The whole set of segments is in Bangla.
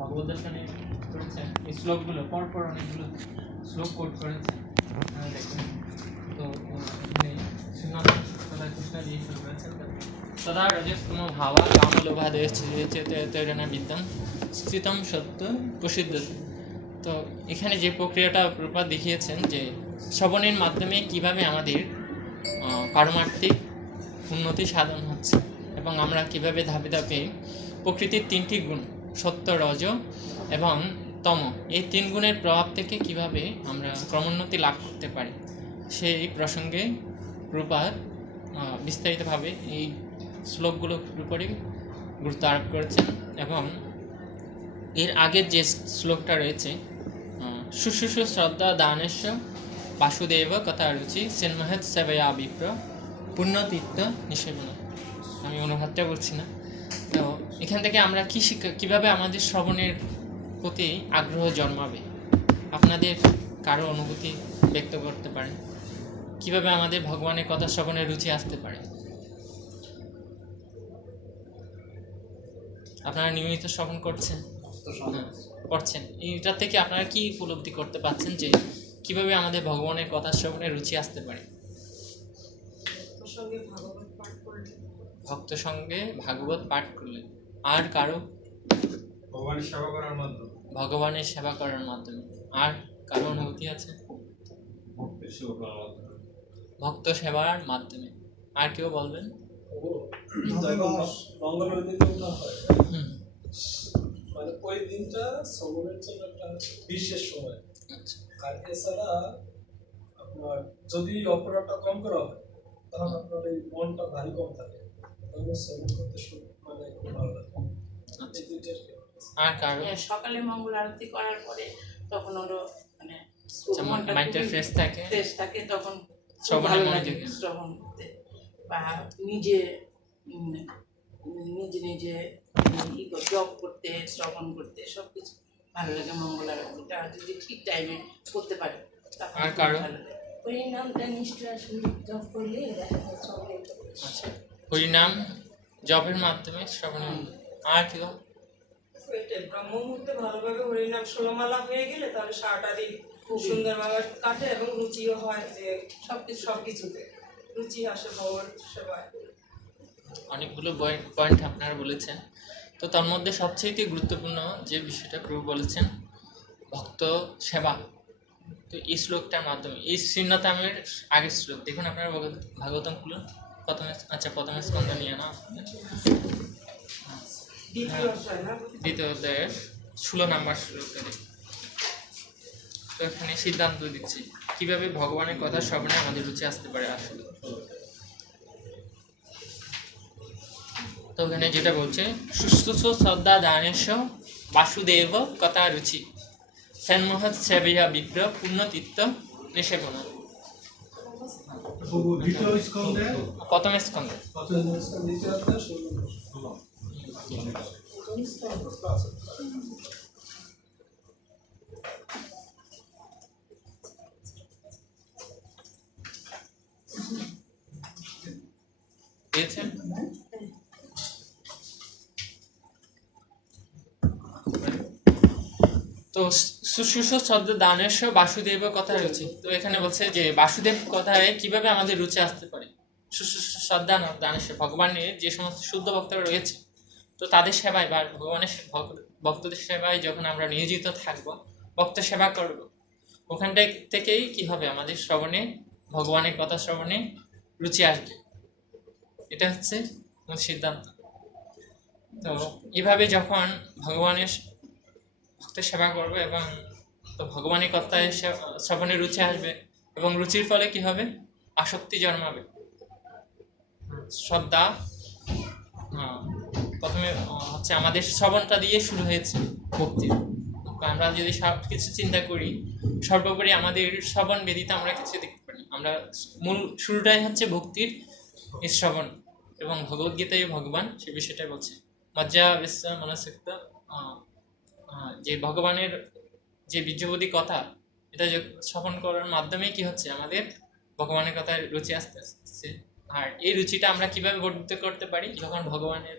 ভগবত দর্শনে করেছেন, এই শ্লোকগুলো পরপর অনেকগুলো শ্লোক কোট করেছেন দেখুন। তো এখানে শ্রীনাথ কৃষ্ণ দিয়ে শুরু করেছেন, তদা রজস্তম ভাবা কামলোভাদেনা বিদ্যম স্থিতম সত্য প্রসিদ্ধ। তো এখানে যে প্রক্রিয়াটা প্রপাত দেখিয়েছেন যে শ্রবণের মাধ্যমে কিভাবে আমাদের পারমার্থিক উন্নতি সাধন হচ্ছে এবং আমরা কিভাবে ধাপে ধাপে প্রকৃতির তিনটি গুণ সত্য, রজ এবং তম, এই তিন গুণের প্রভাব থেকে কিভাবে আমরা ক্রমোন্নতি লাভ করতে পারি সেই প্রসঙ্গে প্রপাত বিস্তারিতভাবে এই শ্লোকগুলোর উপরে গুরুত্ব আরোপ করেছেন। এবং এর আগের যে শ্লোকটা রয়েছে শুশ্রূষু শ্রদ্ধা দানেশ বাসুদেব কথা রুচি সেন্মহৎ সেবয়া বিপ্র পুণ্যতীর্থ নিষেবন, আমি অনুবাদটা বলছি না। তো এখান থেকে আমরা কি শিক্ষা, কীভাবে আমাদের শ্রবণের প্রতি আগ্রহ জন্মাবে, আপনাদের কারো অনুভূতি ব্যক্ত করতে পারেন, কিভাবে আমাদের ভগবানের কথা শ্রবণের রুচি আসতে পারে। আপনারা নিয়মিত শ্রবণ করছেন, করছেন, এইটা থেকে আপনারা কি উপলব্ধি করতে পারছেন যে কিভাবে আমাদের ভগবানের কথা শ্রবণের রুচি আসতে পারে? ভক্ত সঙ্গে ভাগবত পাঠ করলে, আর কারো ভগবানের সেবা করার মাধ্যমে, আর কারো অনুভূতি আছে? ভক্ত সেবার মাধ্যমে, আর কেউ বলবেন? মানে ওই দিনটা শ্রবণের জন্য একটা বিশেষ সময়। আর এছাড়া আপনার যদি অপরাধটা কম করা হয় তখন আপনার এই মনটা ভারী কম থাকে, তখন শ্রবণ করতে মানে খুব ভালো লাগে। আর কারণ সকালে মঙ্গল আরতি করার পরে তখন ওর মানে মাইন্ডটা ফ্রেশ থাকে, তখন শ্রবণে মনোযোগ শ্রবণ করতে বা নিজে নিজে জব করতে, শ্রবণ করতে সবকিছু ভালো লাগে। মঙ্গল আরতিটা যদি ঠিক টাইমে করতে পারে আর কারণ হরিনামটা নিশ্চয় জপ করলে হরিনাম জপের মাধ্যমে শ্রবণ। আর কি ব্রহ্ম মুহূর্তে ভালোভাবে হরিনাম ষোলমালা হয়ে গেলে তাহলে সারাটা দিন সুন্দরভাবে কাটে এবং রুচিও হয়, যে সবকিছুতে রুচি আসে ভগবান সেবায়। অনেকগুলো পয়েন্ট আপনারা বলেছেন। তো তার মধ্যে সবচেয়ে গুরুত্বপূর্ণ যে বিষয়টা প্রভু বলেছেন ভক্ত সেবা। তো এই শ্লোকটার মাধ্যমে, এই শ্রীনাথামের আগের শ্লোক দেখুন আপনারা ভাগবতম খুলুন, প্রথমে স্কন্ধ নিয়ে না, দ্বিতীয় অধ্যায়ের 16 নম্বর শ্লোকটা দেখুন। তো এখানে সিদ্ধান্ত দিচ্ছি কিভাবে ভগবানের কথা শ্রবণে আমাদের রুচি আসতে পারে আসলে। তো ওখানে যেটা বলছে শুশ্রূষ শ্রদ্ধা দানেশ বাসুদেব কথা রুচি সন্মহৎ সেবয়া বিপ্র পুণ্যতীর্থ নিষেবন। প্রথম স্কন্ধে দিয়েছেন। তো শুশ্রূষ শ্রদ্ধা দানেশ বাসুদেব কথা রুচি। তো এখানে বলছে যে বাসুদেব কথায় কিভাবে আমাদের রুচি আসতে পারে। শুশ্রূষ শ্রদ্ধা দানেশ, ভগবানের যে সমস্ত শুদ্ধ ভক্তরা রয়েছে তো তাদের সেবায় বা ভগবানের ভক্তদের সেবায় যখন আমরা নিয়োজিত থাকব, ভক্ত সেবা করব, ওখান থেকেই কি হবে আমাদের শ্রবণে, ভগবানের কথা শ্রবণে রুচি আসবে। এটা হচ্ছে মূল সিদ্ধান্ত। তো এভাবে যখন ভগবানের ভক্তের সেবা করবো এবং তো ভগবানের কথায় শ্রবণে রুচি আসবে এবং রুচির ফলে কি হবে, আসক্তি জন্মাবে, শ্রদ্ধা। প্রথমে হচ্ছে আমাদের শ্রবণটা দিয়ে শুরু হয়েছে ভক্তির। আমরা যদি সব কিছু চিন্তা করি, সর্বোপরি আমাদের শ্রবণ ব্যতীত আমরা কিছু দেখতে পারি। আমরা মূল শুরুটাই হচ্ছে ভক্তির শ্রবণ, এবং ভগবদ্গীতায় ভগবান সে বিষয়টাই বলছে মজ্জা বিশ্ব মনসিক্ত, যে ভগবানের যে বীর্যবোধী কথা, এটা শ্রবণ করার মাধ্যমে কি হচ্ছে আমাদের ভগবানের কথায় রুচি আসতে আসছে। আর এই রুচিটা আমরা কিভাবে বর্ধিত করতে পারি, যখন ভগবানের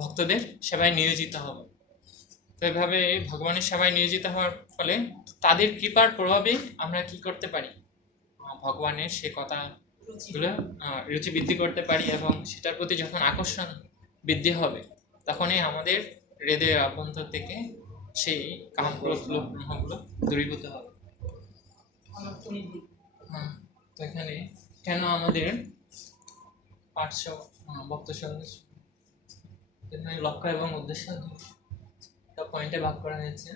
ভক্তদের সেবায় নিয়োজিত হব। তো এইভাবে ভগবানের সেবায় নিয়োজিত হওয়ার ফলে তাদের কৃপার প্রভাবে আমরা কি করতে পারি, ভগবানের সে কথাগুলো রুচি বৃদ্ধি করতে পারি, এবং সেটার প্রতি যখন আকর্ষণ বৃদ্ধি হবে তখনই আমাদের হৃদয়ের অভ্যন্তর থেকে সেই কামক্রোধ লোভ মোহগুলো দূরীভূত হবে। তো এখানে কেন আমাদের পাঠ্য ভক্ত সঙ্গে লক্ষ্য এবং উদ্দেশ্য পয়েন্টে ভাগ করা হয়েছে।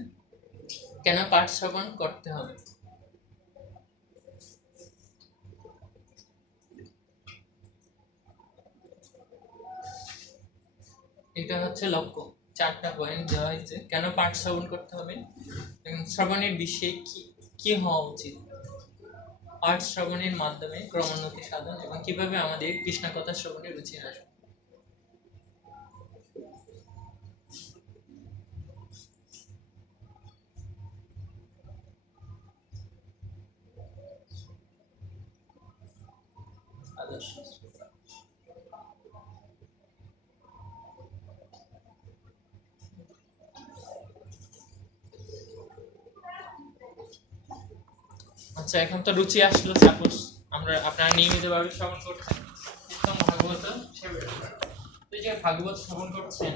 কেন পাঠ শ্রবণ করতে হবে? এটা হচ্ছে লক্ষ্য। 4টা পয়েন্ট দেওয়া হয়েছে কেন পাঠ শ্রবণ করতে হবে। শ্রবণের বিষয়ে কি হওয়া উচিত, পাঠ শ্রবণের মাধ্যমে ক্রমোন্নতি সাধন, এবং কিভাবে আমাদের কৃষ্ণ কথা শ্রবণের রুচি আসবে। আদর্শ আচ্ছা, এখন তো রুচি আসলো, সাপোজ আপনারা নিয়মিতভাবে শ্রবণ করছেন উত্তম ভাগবত সেবা, তো এই যে ভাগবত শ্রবণ করছেন,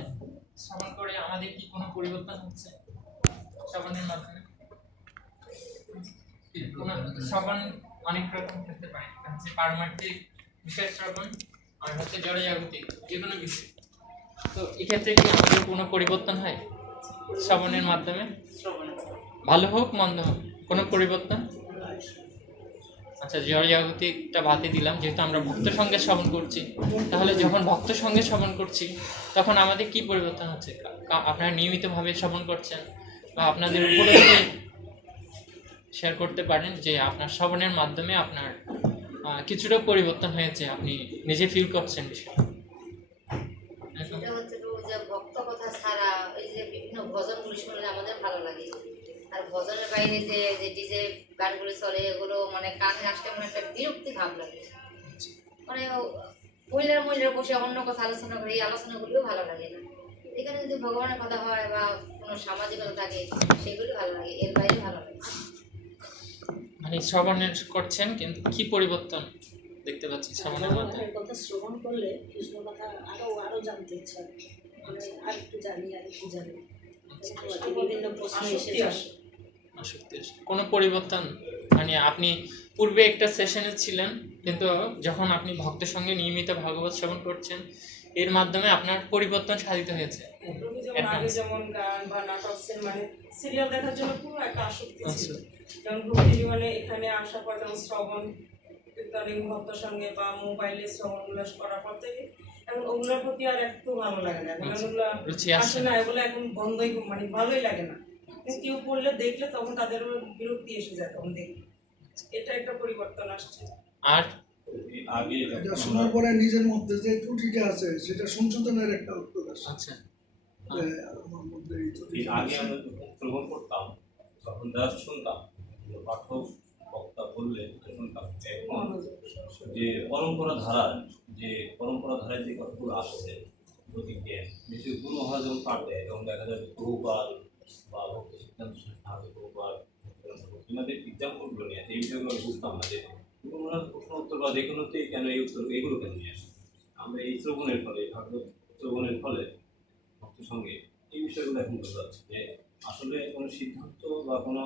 শ্রবণ করে আমাদের কি কোনো পরিবর্তন হচ্ছে শ্রবণের মাধ্যমে? কোনো শ্রবণ অনেক রকম থাকতে পারে, হচ্ছে পারমার্থিক বিষয় শ্রবণ, আর হচ্ছে জড়জাগতিক যে কোনো বিষয়। তো এক্ষেত্রে কি আমাদের কোনো পরিবর্তন হয় শ্রবণের মাধ্যমে? ভালো হোক মন্দ হোক, কোনো পরিবর্তন? আচ্ছা, জড়জাগতিকটা বাদে দিলাম, যেহেতু আমরা ভক্ত সঙ্গে শ্রবণ করছি, তাহলে যখন ভক্ত সঙ্গে শ্রবণ করছি তখন আমাদের কি পরিবর্তন হচ্ছে? আপনারা নিয়মিতভাবে শ্রবণ করছেন বা আপনাদের উপলব্ধি শেয়ার করতে পারেন যে আপনার শ্রবণের মাধ্যমে আপনার কিছুটা পরিবর্তন হয়েছে, আপনি নিজে ফিল করছেন বিষয়টা। এটা হচ্ছে যে ভক্ত কথা ছাড়া ওই যে বিভিন্ন ভজনগুলি শুনলে আমাদের ভালো লাগে। আর ভজনের বাইরে যে যে ডিজে গানগুলি চলে এগুলো মানে কানে আসলে মানে একটা বিরক্তি ভাব লাগে। মানে মহিলারা বসে অন্য কথা আলোচনা করে, এই আলোচনাগুলিও ভালো লাগে না। এখানে যদি ভগবানের কথা হয় বা কোনো সামাজিকতা থাকে সেগুলি ভালো লাগে, এর বাইরে ভালো লাগে। মানে শ্রবণের করছেন কিন্তু কি পরিবর্তন দেখতে পাচ্ছি শ্রবণের মাধ্যমে? ভগবানের কথা শ্রবণ করলে কৃষ্ণ কথা আরো জানতে ইচ্ছা হয়, মানে আর একটু জানি বিভিন্ন প্রশ্ন এসে আসক্তি আসে। কোনো পরিবর্তন মানে আপনি পূর্বে একটা সেশনে ছিলেন, কিন্তু যখন আপনি ভক্তের সঙ্গে নিয়মিত ভাগবত শ্রবণ করছেন এর মাধ্যমে আপনার পরিবর্তন সাধিত হয়েছে। যেমন আগে যেমন গান বা নাটক মানে সিরিয়াল দেখার জন্য পুরো একটা আসক্তি ছিল, যেমন ভক্তি জীবনে এখানে আসার পর যেমন শ্রবণ কীর্তনিক ভক্তের সঙ্গে বা মোবাইলে শ্রবণগুলো করার পর থেকে এখন ওগুলোর প্রতি আর একটু ভালো লাগে না, এখন ওগুলো আসে না, এগুলো এখন বন্ধই মানে ভালোই লাগে না। কেউ পড়লে দেখলে তখন তাদের বিরক্তি এসে যায়, তখন দেখলে এটা একটা পরিবর্তন আসছে। আর আগে এটা শোনার পরে নিজের মধ্যে যে ত্রুটিটা আছে সেটা সংশোধনের একটা উদ্যোগ আছে। আচ্ছা, আমার মধ্যে এই ত্রুটিটা আগে আমরা যখন শ্রবণ করতাম তখন জাস্ট শুনতাম, পাঠক বক্তা বললে শুনতাম। এখন যে পরম্পরা ধারায় যে কথাগুলো আসছে প্রতীক দিয়ে বিশেষ গুরু মহারাজ যখন পাঠ দেয় তখন দেখা যায় বহুবার বা ভক্ত সিদ্ধান্ত বহুবার এনাদের এক্সাম্পলগুলো নিয়ে এই বিষয়গুলো আমি বুঝতাম না যে ওনার প্রশ্ন উত্তর বা যে কোনোতেই কেন এই উত্তর এগুলো কেন নিয়ে আসে। আমরা এই শ্রবণের ফলে ভাগবত শ্রবণের ফলে ভক্তের সঙ্গে এই বিষয়গুলো এখন বোঝা যাচ্ছে যে আসলে কোনো সিদ্ধান্ত বা কোনো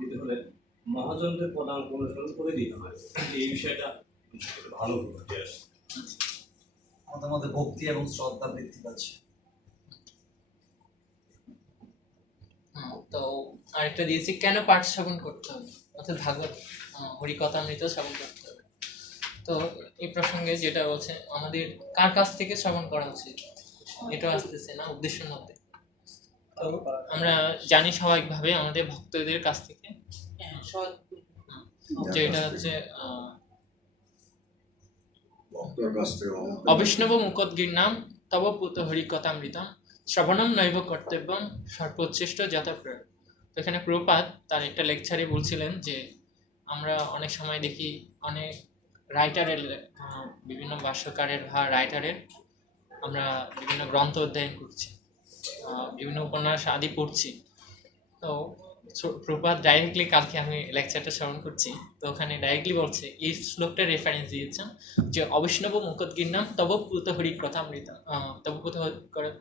দিতে হলে মহাজনদের প্রধান অনুসরণ করে দিতে হয়, এই বিষয়টা ভালো বুঝতে আসে। আমাদের মধ্যে ভক্তি এবং শ্রদ্ধা বৃদ্ধি পাচ্ছে। তো আরেকটা দিয়েছি কেন পাঠ শ্রবণ করতে হবে, অর্থাৎ ভাগবত হরিকথামৃত শ্রবণ করতে হবে। তো এই প্রসঙ্গে যেটা বলছে আমাদের কার কাছ থেকে শ্রবণ করা উচিত এটা আসতেছে না উদ্দেশ্যের মধ্যে। তো আমরা জানি স্বাভাবিকভাবে আমাদের ভক্তদের কাছ থেকে, যেটা হচ্ছে অবিষ্ণব মুখোদ্গীর্ণাম তব পুত হরিকথামৃতম শ্রবণম নৈব কর্তব্যম সর্বোচ্ছিষ্ট যথাপ্রয়োগ। তো এখানে প্রভুপাদ তার একটা লেকচারে বলছিলেন যে আমরা অনেক সময় দেখি অনেক রাইটারের বিভিন্ন ভাষ্যকারের বা রাইটারের আমরা বিভিন্ন গ্রন্থ অধ্যয়ন করছি, বিভিন্ন উপন্যাস আদি পড়ছি। তো প্রপাত ডাইরেক্টলি কালকে আমি লেকচারটা শ্রবণ করছি, তো ওখানে ডাইরেক্টলি বলছে, এই শ্লোকটা রেফারেন্স দিয়েছেন যে অবিষ্ণব মুখোদ্গীর্ণম তব পুত হরি কথামৃতম তব পুত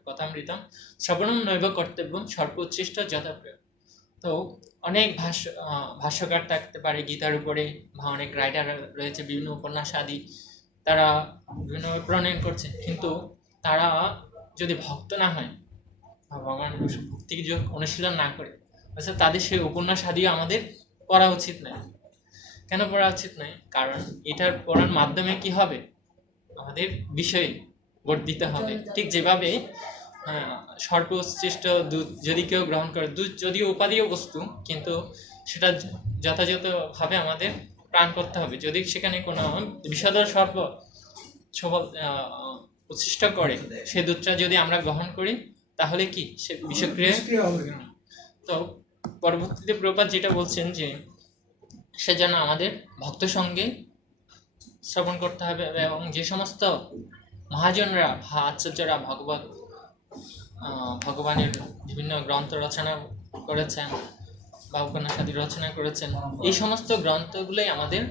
কথামৃতম শ্রবণম নৈব কর্তব্যম সর্বোচ্ছিষ্ট যথাপ্রিয়। তো অনেক ভাষ্যকার থাকতে পারে গীতার উপরে, বা অনেক রাইটার রয়েছে বিভিন্ন উপন্যাস আদি তারা বিভিন্নভাবে প্রণয়ন করছে, কিন্তু তারা যদি ভক্ত না হয় বা ভগবান ভক্তি অনুশীলন না করে, আচ্ছা তাদের সেই উপন্যাস আদিও আমাদের পড়া উচিত নয়। কেন পড়া উচিত নয়? কারণ এটার পড়ার মাধ্যমে কি হবে, আমাদের বিষয় বর্ধিত হবে। ঠিক যেভাবে সর্বশ্রেষ্ঠ দুধ যদি কেউ গ্রহণ করে, দুধ যদিও উপাদেয় বস্তু, কিন্তু সেটা যথাযথভাবে আমাদের প্রাণ করতে হবে। যদি সেখানে কোনো বিষাদর সর্প উচ্ছিষ্ট করে সেই দুধটা যদি আমরা গ্রহণ করি, তাহলে কি সে বিষক্রিয়া হবে। তো পরবর্তীতে প্রপাত যেটা বলছেন যে সেজন্য আমাদের ভক্ত সঙ্গে শ্রবণ করতে হবে, এবং যে সমস্ত মহাজনরা বা আচার্যরা ভগবানের বিভিন্ন গ্রন্থ রচনা করেছেন বা উপন্যাস আদি রচনা করেছেন, এই সমস্ত গ্রন্থগুলোই আমাদের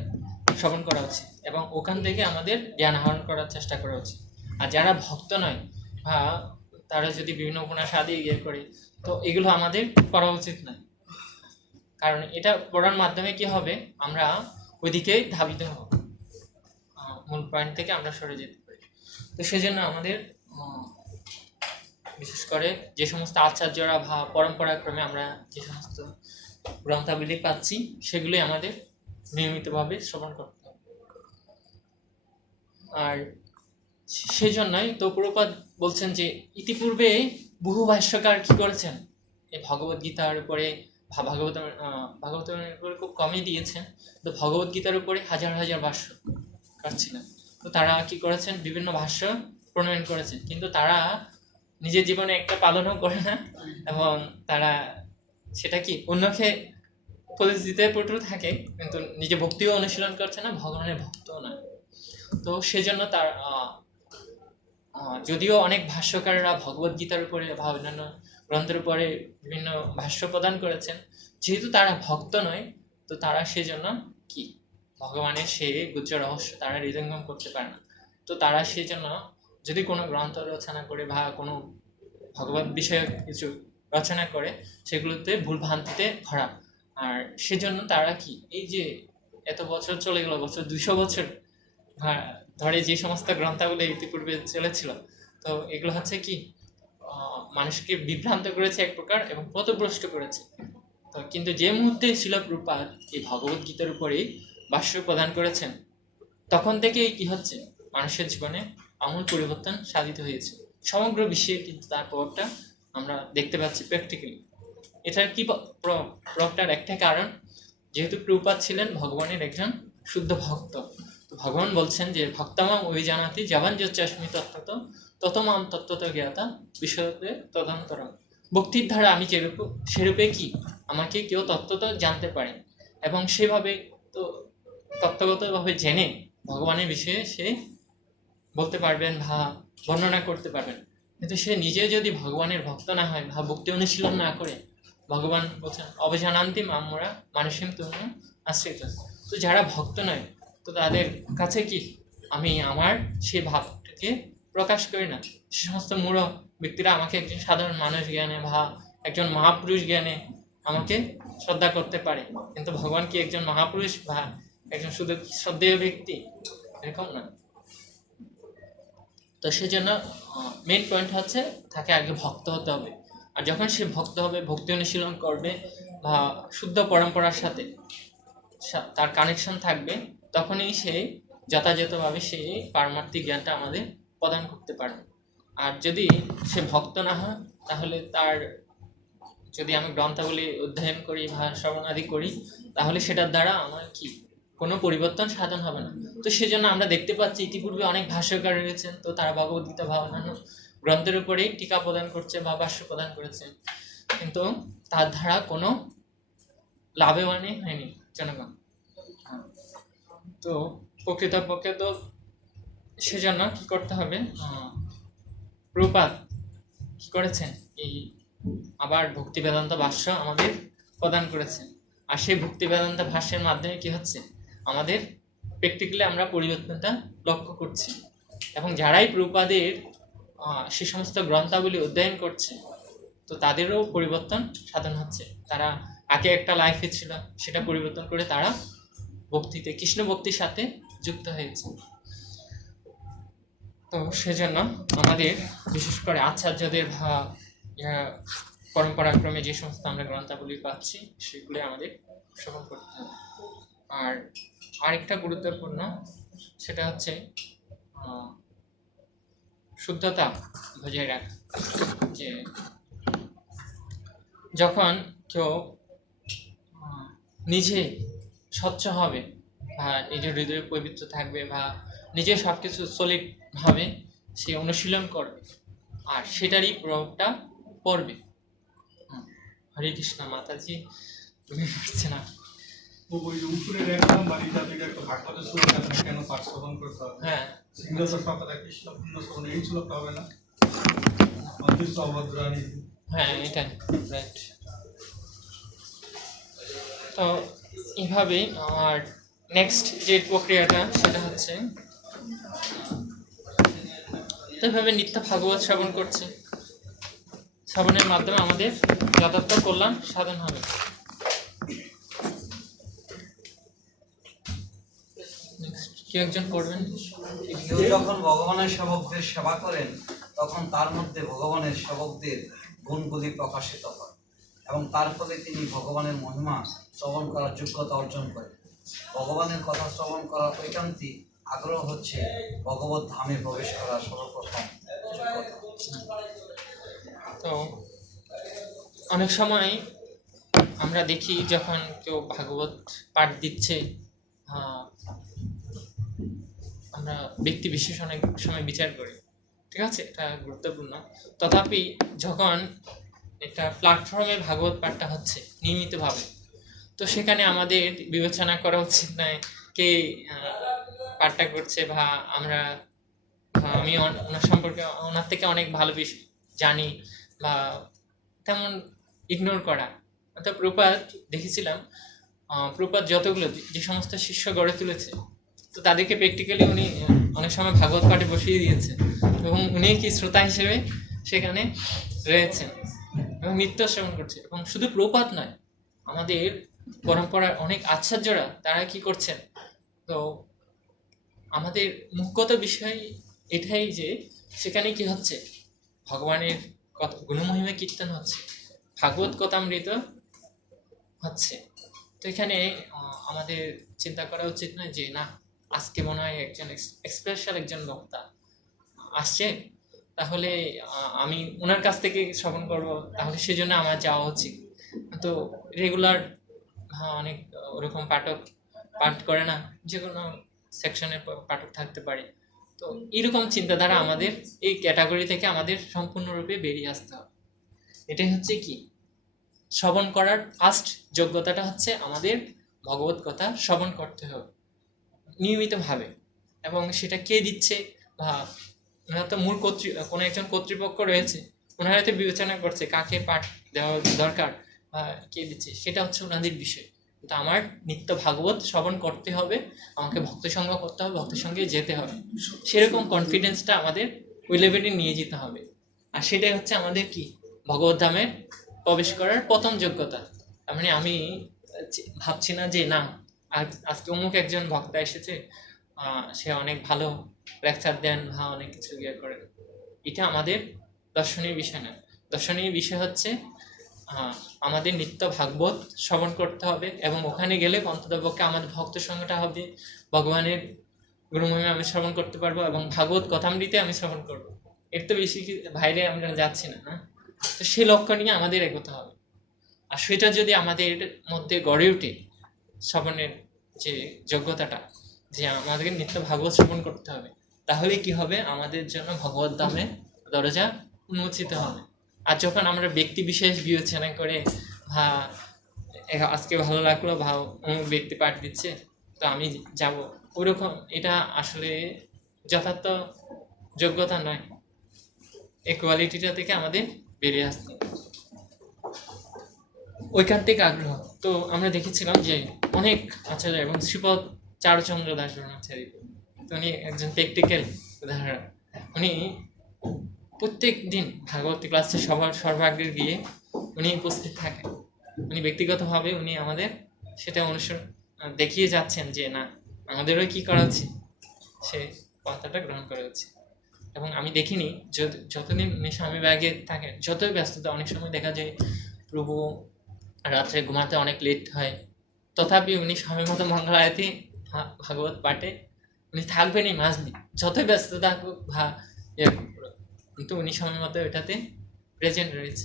শ্রবণ করা উচিত এবং ওখান থেকে আমাদের জ্ঞান আহরণ করার চেষ্টা করা উচিত। আর যারা ভক্ত নয় বা তারা যদি বিভিন্ন উপন্যাস আদি ইয়ে করে, তো এগুলো আমাদের পড়া উচিত নয়। কারণ এটা পড়ার মাধ্যমে কি হবে, আমরা ওইদিকেই ধাবিত হব, মূল পয়েন্ট থেকে আমরা সরে যেতে পারি। তো সেজন্য আমাদের বিশেষ করে যে সমস্ত আচার্যরা বা পরম্পরাক্রমে আমরা যে সমস্ত গ্রন্থাবলী পাচ্ছি, সেগুলোই আমাদের নিয়মিতভাবে শ্রবণ করতে হবে। আর সেজন্যই তো প্রভুপাদ বলছেন যে ইতিপূর্বে বহু ভাষ্যকার কি করেছেন, এই ভগবদ গীতার উপরে বা ভাগবতের উপরে খুব কমই দিয়েছেন, তো ভগবদ গীতার উপরে হাজার হাজার ভাষ্যকার ছিলেন। তো তারা কি করেছেন, বিভিন্ন ভাষ্য প্রণয়ন করেছেন, কিন্তু তারা নিজের জীবনে একটা পালনও করে না, এবং তারা সেটা কি অন্যকে উপদেশ দিতে পটু থাকে, কিন্তু নিজে ভক্তিও অনুশীলন করছে না, ভগবানের ভক্তও না। তো সেজন্য তার যদিও অনেক ভাষ্যকাররা ভগবদ গীতার উপরে বা অন্যান্য গ্রন্থের উপরে বিভিন্ন ভাষ্য প্রদান করেছেন, যেহেতু তারা ভক্ত নয়, তো তারা সেজন্য কি ভগবানের সে গুহ্য রহস্য তারা হৃদয়ঙ্গম করতে পারে না। তো তারা সেজন্য যদি কোনো গ্রন্থ রচনা করে বা কোনো ভগবত বিষয়ক কিছু রচনা করে, সেগুলোতে ভুল ভ্রান্তিতে ভরা। আর সেজন্য তারা কি এই যে এত বছর চলে গেল, বছর 200 বছর ধরে যে সমস্ত গ্রন্থাবলী ইতিপূর্বে চলেছিল, তো এগুলো হচ্ছে কি মানুষকে বিভ্রান্ত করেছে এক প্রকার এবং পথভ্রষ্ট করেছে। তো কিন্তু যে মুহূর্তে ছিল প্রভুপাদ এই ভগবদ গীতার উপরেই ভাষ্য প্রদান করেছেন, তখন থেকেই কি হচ্ছে, মানুষের জীবনে আমূল পরিবর্তন সাধিত হয়েছে। সমগ্র বিশ্বে কিন্তু তার প্রভাবটা আমরা দেখতে পাচ্ছি প্র্যাকটিক্যালি। এটার কি প্রভাবটার একটাই কারণ, যেহেতু প্রভুপাদ ছিলেন ভগবানের একজন শুদ্ধ ভক্ত। তো ভগবান বলছেন যে ভক্তমাম অভিজানাতি যাবান যচ্চাস্মি তত্ত্বত ততমাম তত্ত্বত জ্ঞাতা বিষয়তে তদন্তরম। ভক্তির ধারা আমি সেরূপে কি আমাকে কেউ তত্ত্বত জানতে পারে, এবং সেভাবে তো তত্ত্বগতভাবে জেনে ভগবানের বিষয়ে সে বলতে পারবেন বা বর্ণনা করতে পারবেন। কিন্তু সে নিজে যদি ভগবানের ভক্ত না হয় বা ভক্তি অনুশীলন না করে, ভগবান বলছেন অবজানান্তি আমরা মানুষের তুমি আশ্রিত। তো যারা ভক্ত নয়, তো তাদের কাছে কি আমি আমার সেই ভাবটাকে প্রকাশ করি না। সে সমস্ত মূঢ় ব্যক্তিরা আমাকে একজন সাধারণ মানুষ জ্ঞানে বা একজন মহাপুরুষ জ্ঞানে আমাকে শ্রদ্ধা করতে পারে, কিন্তু ভগবান কি একজন মহাপুরুষ বা একজন শুধু শ্রদ্ধেয় ব্যক্তি? এরকম না। তো সেজন্য মেইন পয়েন্ট হচ্ছে তাকে আগে ভক্ত হতে হবে। আর যখন সে ভক্ত হবে, ভক্তি অনুশীলন করবে বা শুদ্ধ পরম্পরার সাথে তার কানেকশন থাকবে, তখনই সে যথাযথভাবে সেই পারমার্থিক জ্ঞানটা আমাদের প্রদান করতে পারবে। আর যদি সে ভক্ত না হয়, তাহলে তার যদি আমি গ্রন্থাবলী অধ্যয়ন করি বা শ্রবণ আদি করি, তাহলে সেটার দ্বারা আমার কি কোনো পরিবর্তন সাধন হবে না। তো সেজন্য আমরা দেখতে পাচ্ছি ইতিপূর্বে অনেক ভাষ্যকার রয়েছেন, তো তারা ভগবদ্গীতা বা অন্যান্য গ্রন্থের উপরেই টিকা প্রদান করছে বা ভাষ্য প্রদান করেছেন, কিন্তু তার দ্বারা কোনো লাভবানই হয়নি জনগণ। তো প্রকৃতপক্ষে তো সেজন্য কি করতে হবে, প্রভুপাদ কি করেছেন, এই আবার ভক্তি বেদান্ত ভাষ্য আমাদের প্রদান করেছেন। আর সেই ভক্তি বেদান্ত ভাষ্যের মাধ্যমে কি হচ্ছে, আমাদের প্র্যাকটিক্যালি আমরা পরিবর্তনটা লক্ষ্য করছি। এবং যারাই প্রভুপাদের সে সমস্ত গ্রন্থাবলী অধ্যয়ন করছে, তো তাদেরও পরিবর্তন সাধন হচ্ছে। তারা আগে একটা লাইফে ছিল, সেটা পরিবর্তন করে তারা ভক্তিতে, কৃষ্ণ ভক্তির সাথে যুক্ত হয়েছে। তো সেজন্য আমাদের বিশেষ করে আচার্যদের বা পরম্পরাক্রমে যে সমস্ত আমরা গ্রন্থাবলী পাচ্ছি, সেগুলো আমাদের শ্রবণ করতে হবে। আর আরেকটা গুরুত্বপূর্ণ, সেটা হচ্ছে শুদ্ধতা বজায় রাখা। যে যখন কেউ নিজে স্বচ্ছ হবে বা নিজের হৃদয়ে পবিত্র থাকবে বা নিজে সব কিছু সলিডভাবে সে অনুশীলন করবে, আর সেটারই প্রভাবটা পড়বে। হরে কৃষ্ণ। মাতাজি বুঝতে না। ওই যে উপরে দেখলাম বাড়িটা থেকে একটা ভাগবত শ্লোক আছে, কেন পাঠ শ্রবণ করতে হবে? হ্যাঁ, সিংহত সপদা কৃষ্ণ পূর্ণ শ্রবণ, এই শ্লোকটা হবে না? অদৃষ্ট অভদ্রাণী। হ্যাঁ, এটাই রাইট। তো এইভাবেই আমার নেক্সট যে প্রক্রিয়াটা, সেটা হচ্ছে তো এইভাবে নিত্য ভাগবত শ্রবণ করছে। শ্রবণের মাধ্যমে আমাদের যথার্থ কল্যাণ সাধন হবে। কেউ একজন পড়বেন? কেউ যখন ভগবানের সেবকদের সেবা করেন, তখন তার মধ্যে ভগবানের সেবকদের গুণগুলি প্রকাশিত হয় এবং তার ফলে তিনি ভগবানের মহিমা শ্রবণ করার যোগ্যতা অর্জন করেন। ভগবানের কথা শ্রবণ করার ঐকান্তিক আগ্রহ হচ্ছে ভগবত ধামে প্রবেশ করার সর্বপ্রথম যোগ্যতা। তো অনেক সময় আমরা দেখি যখন কেউ ভাগবত পাঠ দিচ্ছে, আমরা ব্যক্তি বিশেষ অনেক সময় বিচার করি, ঠিক আছে, এটা গুরুত্বপূর্ণ। তথাপি যখন একটা প্ল্যাটফর্মে ভাগবত পাঠটা হচ্ছে নিয়মিতভাবে, তো সেখানে আমাদের বিবেচনা করা উচিত নয় কে পাঠটা করছে, বা আমি ওনার সম্পর্কে, ওনার থেকে অনেক ভালো বিষয় জানি, বা তেমন ইগনোর করা। অর্থাৎ প্রভুপাদ দেখেছিলাম, প্রভুপাদ যতগুলো যে সমস্ত শিষ্য গড়ে তুলেছে, তো তাদেরকে প্র্যাকটিক্যালি উনি অনেক সময় ভাগবত পাঠে বসিয়ে দিয়েছে, এবং উনি কি শ্রোতা হিসেবে সেখানে রয়েছেন এবং নিত্য শ্রবণ করছে। এবং শুধু প্রভুপাদ নয়, আমাদের পরম্পরার অনেক আচার্যরা তারা কি করছেন, তো আমাদের মুখ্যত বিষয় এটাই যে সেখানে কি হচ্ছে, ভগবানের কথা গুণমহিমা কীর্তন হচ্ছে, ভাগবত কথামৃত হচ্ছে। তো এখানে আমাদের চিন্তা করা উচিত নয় যে না, আজকে মনে হয় একজন স্পেশাল একজন বক্তা আসছে, তাহলে আমি ওনার কাছ থেকে শ্রবণ করবো, তাহলে সেজন্য আমার যাওয়া উচিত। তো রেগুলার অনেক ওরকম পাঠ করে না, যে কোনো সেকশনের পাঠক থাকতে পারে। তো এরকম চিন্তাধারা আমাদের এই ক্যাটাগরি থেকে আমাদের সম্পূর্ণরূপে বেরিয়ে আসতে হবে। এটাই হচ্ছে কি, শ্রবণ করার ফার্স্ট যোগ্যতাটা হচ্ছে আমাদের ভগবত কথা শ্রবণ করতে হবে নিয়মিতভাবে। এবং সেটা কে দিচ্ছে, বা ওনারা তো মূল কোনো একজন কর্তৃপক্ষ রয়েছে, ওনারা তো বিবেচনা করছে কাকে পাঠ দেওয়া দরকার বা কে দিচ্ছে, সেটা হচ্ছে ওনাদের বিষয়। কিন্তু আমার নিত্য ভাগবত শ্রবণ করতে হবে, আমাকে ভক্তসঙ্গ করতে হবে, ভক্তসঙ্গে যেতে হবে, সেরকম কনফিডেন্সটা আমাদের ওই লেভেলে নিয়ে যেতে হবে। আর সেটাই হচ্ছে আমাদের কি, ভগবত ধামে প্রবেশ করার প্রথম যোগ্যতা। তার মানে আমি ভাবছি না যে না, আজকে অমুক একজন বক্তা এসেছে, সে অনেক ভালো লেকচার দেন বা অনেক কিছু ইয়ে করেন, এটা আমাদের দর্শনীয় বিষয় না। দর্শনীয় বিষয় হচ্ছে আমাদের নিত্য ভাগবত শ্রবণ করতে হবে, এবং ওখানে গেলে অন্ততপক্ষে আমাদের ভক্ত সঙ্গটা হবে, ভগবানের গুণমহিমা আমি শ্রবণ করতে পারবো, এবং ভাগবত কথামৃতে আমি শ্রবণ করবো। এর তো বেশি বাইরে আমরা যাচ্ছি না, না? তো সেই লক্ষ্য নিয়ে আমাদের এগোতে হবে। আর সেটা যদি আমাদের মধ্যে গড়ে ওঠে, শ্রবণের যে যোগ্যতাটা, যে আমাদেরকে নিত্য ভাগবত শ্রবণ করতে হবে, তাহলে কি হবে, আমাদের জন্য ভগবত ধামের দরজা উন্মোচিত হবে। আর যখন আমরা ব্যক্তি বিশেষ বিবেচনা করে আজকে ভালো লাগলো বা অমুক ব্যক্তি পাঠ দিচ্ছে তো আমি যাব, ওরকম, এটা আসলে যথার্থ যোগ্যতা নয়। এই কোয়ালিটিটা থেকে আমাদের বেরিয়ে আসতে, ঐকান্তিক আগ্রহ। তো আমরা দেখেছিলাম যে অনেক আচার্য এবং শ্রীপদ চারুচন্দ্র দাস ব্রহ্মচারী, তো উনি একজন প্র্যাকটিক্যাল উদাহরণ। উনি প্রত্যেক দিন ভাগবতী ক্লাসে সবার সর্বাগ্রে গিয়ে উনি উপস্থিত থাকেন। উনি ব্যক্তিগতভাবে উনি আমাদের সেটা অনুসরণ দেখিয়ে যাচ্ছেন যে না, আমাদেরও কি করা উচিত, সে কথাটা গ্রহণ করা উচিত। এবং আমি দেখিনি যতদিন উনি স্বামী ব্যাগে থাকেন, যতই ব্যস্ততা, অনেক সময় দেখা যায় প্রভু রাত্রে ঘুমাতে অনেক লেট হয়, তথাপি উনি স্বামী মতো মঙ্গল আরতি ভাগবত পাঠে উনি থাকবেনই মাসবি, যতই ব্যস্ত থাকুক কিন্তু উনি সময় মতো এটাতে প্রেজেন্ট রয়েছে।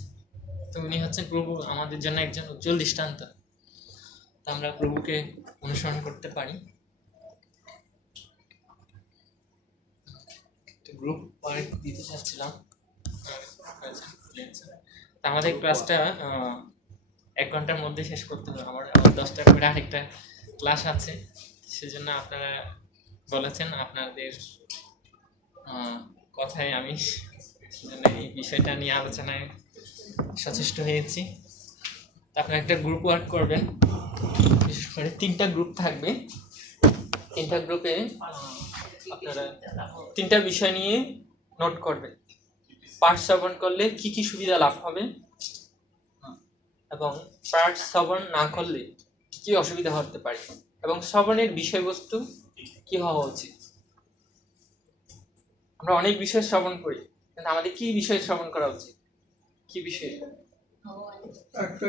তো উনি হচ্ছেন প্রভু আমাদের জন্য একজন উজ্জ্বল দৃষ্টান্ত। তো আমরা প্রভুকে অনুসরণ করতে পারি। গ্রুপ ওয়ার্ক দিতে চাচ্ছিলাম। তো আমাদের ক্লাসটা 1 ঘন্টার মধ্যে শেষ করতে হবে। আমার 10টা করে আরেকটা ক্লাস আছে, সেজন্য আপনারা বলেছেন, আপনাদের কথায় আমি সেজন্য এই বিষয়টা নিয়ে আলোচনায় সচেষ্ট হয়েছি। আপনারা একটা গ্রুপ ওয়ার্ক করবেন, বিশেষ করে 3টা গ্রুপ থাকবে। 3টা গ্রুপে আপনারা 3টা বিষয় নিয়ে নোট করবেন। পাঠ শ্রবণ করলে কি কি সুবিধা লাভ হবে এবং পাঠ শ্রবণ না করলে কি কি অসুবিধা হতে পারে, এবং শ্রবণের বিষয়বস্তু কি হওয়া উচিত। আমরা অনেক বিষয় শ্রবণ করি, কিন্তু আমাদের কি বিষয় শ্রবণ করা উচিত, কি বিষয়? একটা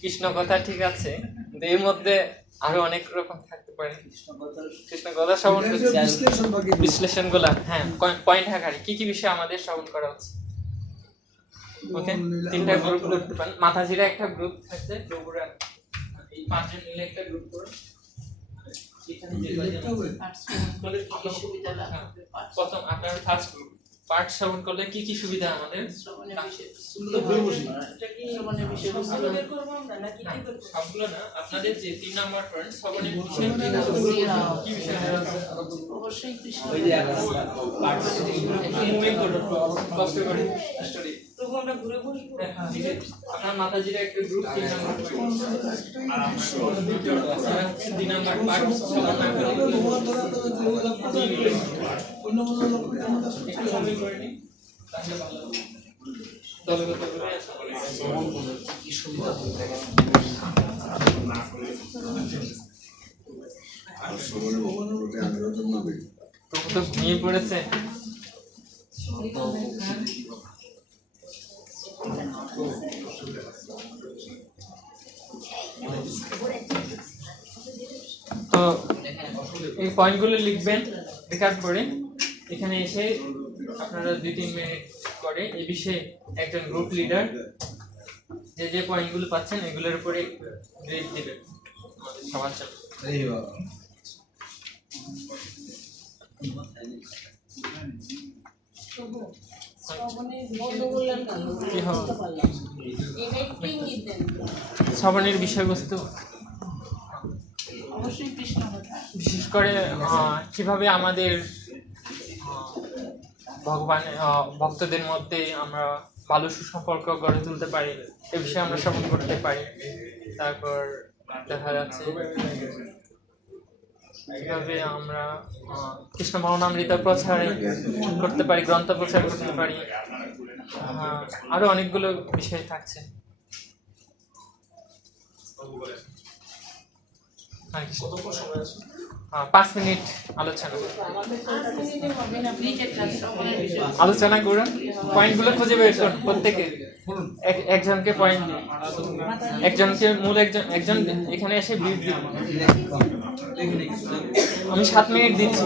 কৃষ্ণ কথা, ঠিক আছে, কিন্তু এর মধ্যে আরো অনেক রকম থাকতে পারে। কৃষ্ণ কথা শ্রবণ করছি, বিশ্লেষণ গুলা, হ্যাঁ, পয়েন্ট আকারে কি কি বিষয় আমাদের শ্রবণ করা উচিত। ওকে, 3টা গ্রুপ করতে পারেন। মাতাজিরা একটা গ্রুপ থাকছে, প্রভুরা এই 5 জন মিলে একটা গ্রুপ করুন। প্রথম আপনার ফার্স্ট গ্রুপ, পাঠ শ্রবণ করলে কি কি সুবিধা আমাদের, সবগুলো না, আপনাদের যে 3 নাম্বার পয়েন্ট শ্রবণের বিষয় কি বিষয় অবশ্যই কৃষ্ণ কষ্ট করে স্টাডি। তবু আমরা ঘুরে বসবো। আপনার মাতাজিরা একটা গ্রুপ 3 নাম্বার 3 নাম্বার পাঠ শ্রবণ না করলে ঘুমিয়ে পড়েছে। তো এই পয়েন্টগুলো লিখবেন, রেকর্ড করে এখানে এসে আপনারা 2-3 মিনিট করে এই বিষয়ে একজন গ্রুপ লিডার যে যে পয়েন্টগুলো পাচ্ছেন এগুলোর উপরে গ্রেড দিবেন আমাদের সবার জন্য। শ্রবণের বিষয়বস্তু অবশ্যই কৃষ্ণ কথা, বিশেষ করে কিভাবে আমাদের ভগবান ভক্তদের মধ্যে আমরা ভালো সুসম্পর্ক গড়ে তুলতে পারি, এ বিষয়ে আমরা শ্রবণ করতে পারি। তারপর দেখা যাচ্ছে কিভাবে আমরা কৃষ্ণ ভাবনামৃত প্রচার করতে পারি, গ্রন্থ প্রচার করতে পারি, আরো অনেকগুলো বিষয় থাকছে। 5 মিনিট আলোচনা করুন, পয়েন্টগুলো খুঁজে বের করুন। প্রত্যেকে একজনকে পয়েন্ট, একজনকে মূল একজন এখানে এসে ব্রিফ দিন। আমি 7 মিনিট দিচ্ছি।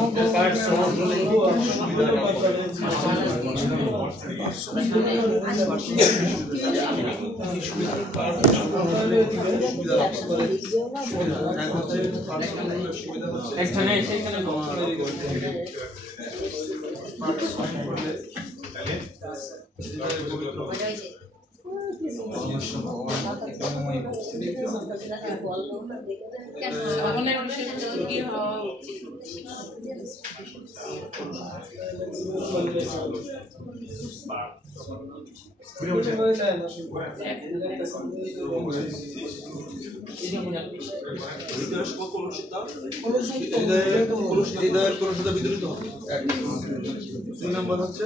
একজনে এসে এখানে হয়েছে অবশ্য ভগবানের প্রতি প্রেমময় ভক্তি। শ্রবণের বিষয়গুলো কি হওয়া উচিত? হৃদয়ের কলুষিত বিদ্যুৎ হবে। 2 নম্বর হচ্ছে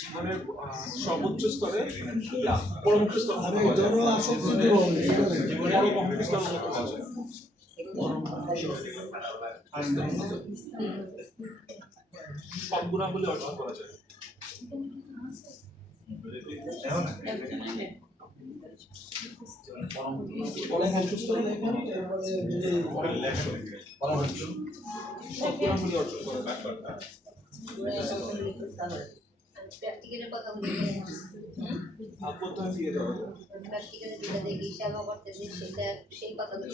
জীবনের সর্বোচ্চ স্তরে পরমুখ স্তর পরমুখ স্তর উন্নত হওয়া যায়। সব গুণাবলী অর্জন করা যায়। সব গুণাবলী অর্জন করা যায়। প্র্যাকটিক্যালের কথা বলি, প্রথমে ফিরে যাওয়া যায়। প্র্যাকটিক্যালে যেটা দেখি সেবা করতেছি সেটা সেই কথাগুলো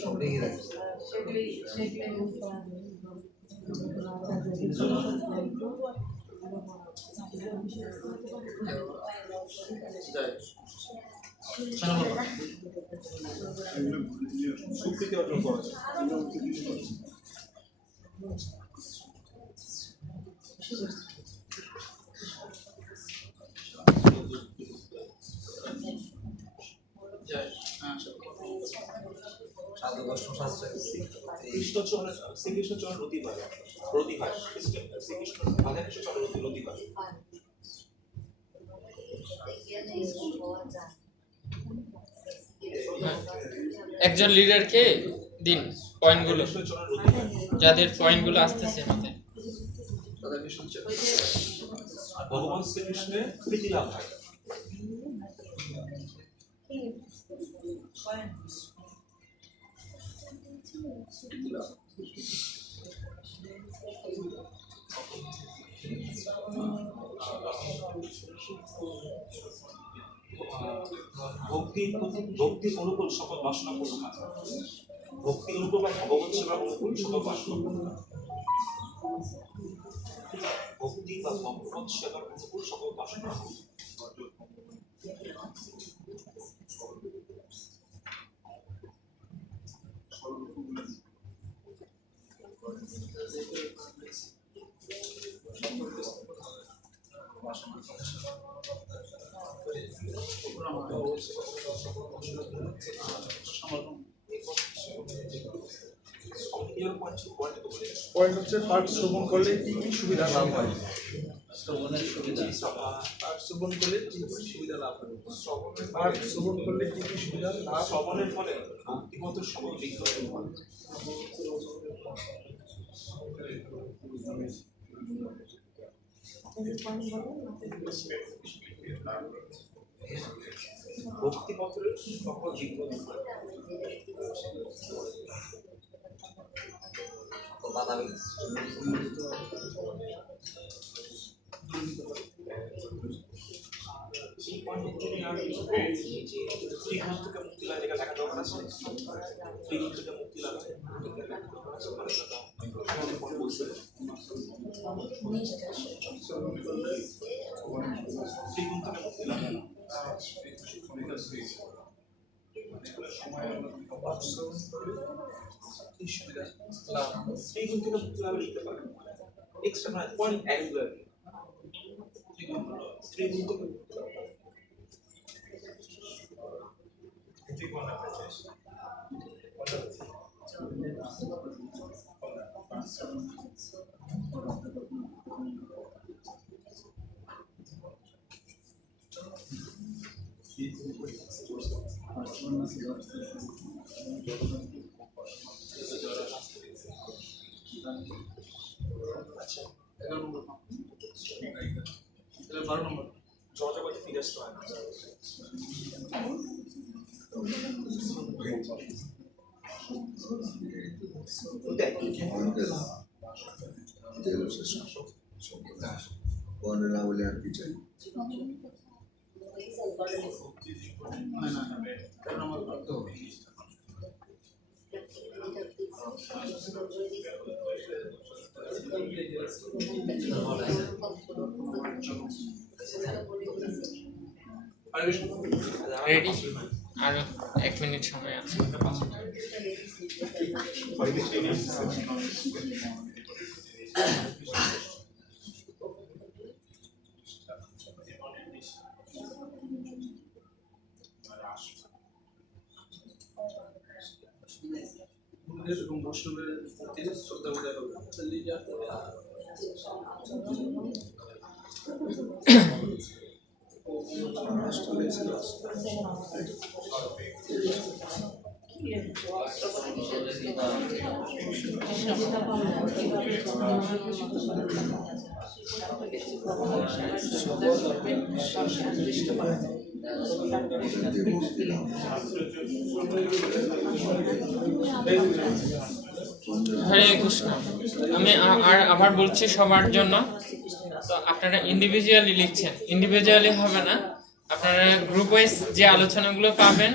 স্বীকৃতি অর্জন করা যায়। সাধু বৈষ্ণব শাস্ত্রে শ্রীকৃষ্ণচরণ রতিভাস শ্রীকৃষ্ণ রাধা কৃষ্ণচরণ রতিভাস। একজন লিডারকে দিন পয়েন্টগুলো, যাদের পয়েন্টগুলো আসতেছে মাথায়। ভগবান শ্রীকৃষ্ণের প্রীতি লাভ হয়। ভক্তি অনুকূল সকল বাসনা পূর্ণ হয়। ভক্তি অনুকূল বা ভগবত সেবা অনুকূল সকল বাসনা পূর্ণ হয়। ভক্তি বা ভগবত সেবার অনুকূল সকল বাসনা পূর্ণ হয়। পয়েন্ট হচ্ছে পাঠ শ্রবণ করলে কি কি সুবিধা লাভ হয়। শ্রবণের সুবিধা, পাঠ শ্রবণ করলে কি কি সুবিধা লাভ হয়। পাঠ শ্রবণ করলে কি কি সুবিধা লাভ। শ্রবণের ফলে ভক্তিগত সকল বিঘ্ন দূর হয়। ভক্তিপত্রের সকল বিঘ্ন দূর হয়। বাধা এই পয়েন্টগুলি আর শ্রীগ্রন্থ থেকে মুক্তি লাভ যেটা লেখা দরকার আছে, শ্রীগ্রন্থ থেকে মুক্তি লাভ লেখা দরকার আছে, মানে আমাদের পয়েন্ট বলছে শ্রীগ্রন্থ থেকে মুক্তি লাভ। শ্রীগ্রন্থ থেকে মুক্তি লাভ লিখতে পারে এক্সট্রা মানে পয়েন্ট অ্যাঙ্গুলার শ্রীগ্রন্থ থেকে মুক্তি লাভ। আচ্ছা 11 নম্বর 12 নম্বর জগতে ফিরে আসতে হয় না। না বলে আর কি চাই। না 13 নম্বর রেডি? আর 1 মিনিট সময় আছে। এবং বৈষ্ণবের প্রতি শ্রদ্ধা উদয় হবে। হরে কৃষ্ণ। আমি আবার বলছি সবার জন্য, তো আপনারা ইন্ডিভিজুয়ালি লিখছেন, ইন্ডিভিজুয়ালি হবে না, আপনারা গ্রুপ ওয়াইজ যে আলোচনাগুলো পাবেন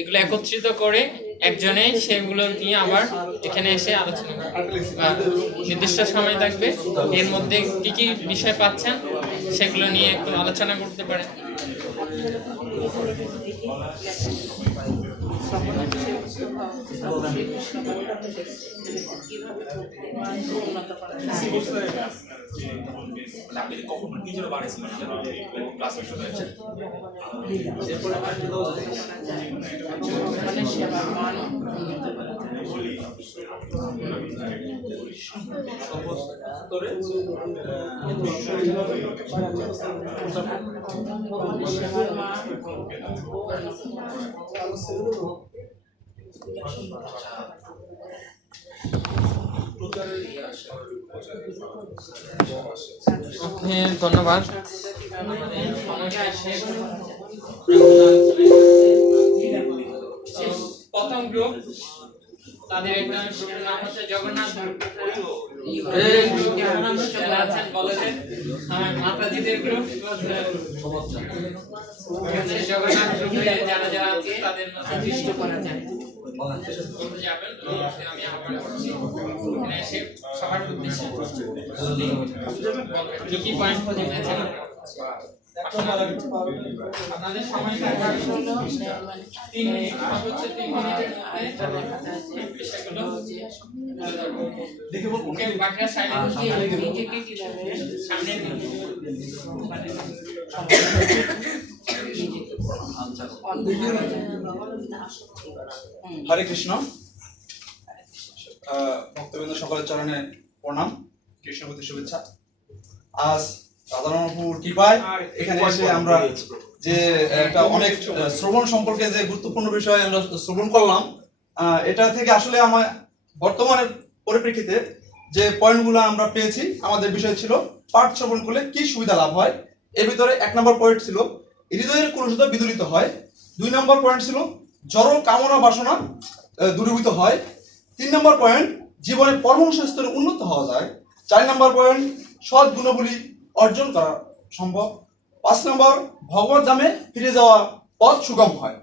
এগুলো একত্রিত করে একজনেই সেগুলো নিয়ে আবার এখানে এসে আলোচনা করবেন। নির্দিষ্ট সময় থাকবে, এর মধ্যে কি কি বিষয় পাচ্ছেন সেগুলো নিয়ে একটু আলোচনা করতে পারেন। ধন্যবাদ। প্রথম গ্রুপ, তাদের একটা গ্রুপের নাম হচ্ছে জগন্নাথ গ্রুপ। যারা আছেন বলেন, মাতাজিদের গ্রুপ। জগন্নাথ গ্রুপে যারা যারা আছে তাদের নির্দিষ্ট করা যায় যাবেন। আমি আহ্বান করছি এখানে এসে সবার উদ্দেশ্যে কি কি পয়েন্ট জেনেছেন আপনাদের সময় থাকবে 3 মিনিট, সর্বোচ্চ 3 মিনিটের মধ্যে বিষয়গুলো দেখে বলবো। বাকিরা সাইলেন্ট নিজেকে কিভাবে সামনে হরে কৃষ্ণ। ভক্তবৃন্দ সকলের চরণে প্রণাম, কৃষ্ণপতি শুভেচ্ছা। আজ রাধারমণপুর কৃপায় এখানে এসে আমরা যে একটা অনেক শ্রবণ সম্পর্কে যে গুরুত্বপূর্ণ বিষয় আমরা শ্রবণ করলাম, এটা থেকে আসলে আমার বর্তমানের পরিপ্রেক্ষিতে যে পয়েন্টগুলো আমরা পেয়েছি, আমাদের বিষয় ছিল পাঠ শ্রবণ করলে কি সুবিধা লাভ হয়। এর ভিতরে 1 নম্বর পয়েন্ট ছিল হৃদয়ের কলুষতা বিদূরিত হয়। 2 নম্বর পয়েন্ট ছিল জড় কামনা বাসনা দূরীভূত হয়। 3 নম্বর পয়েন্ট জীবনে পরমাংশ স্তরে উন্নত হওয়া যায়। 4 নম্বর পয়েন্ট সৎ গুণাবলী অর্জন করা সম্ভব। 5 নম্বর ভগবত ধামে ফিরে যাওয়া পথ সুগম হয়।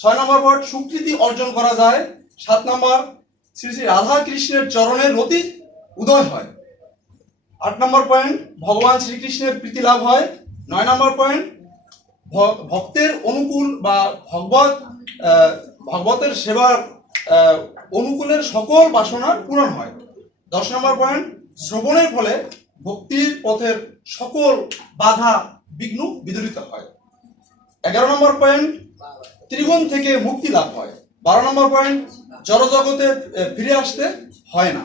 6 নম্বর পয়েন্ট সুকৃতি অর্জন করা যায়। 7 নম্বর শ্রী শ্রী রাধা কৃষ্ণের চরণের রতি উদয় হয়। 8 নম্বর পয়েন্ট ভগবান শ্রীকৃষ্ণের প্রীতি লাভ হয়। 9 নম্বর পয়েন্ট ভক্তের অনুকূল বা ভগবতের সেবার অনুকূলের সকল বাসনার পূরণ হয়। 10 নম্বর পয়েন্ট শ্রবণের ফলে ভক্তির পথের সকল বাধা বিঘ্ন বিদূরিত হয়। 11 নম্বর পয়েন্ট ত্রিগুণ থেকে মুক্তি লাভ হয়। 12 নম্বর পয়েন্ট জড়জগতে ফিরে আসতে হয় না।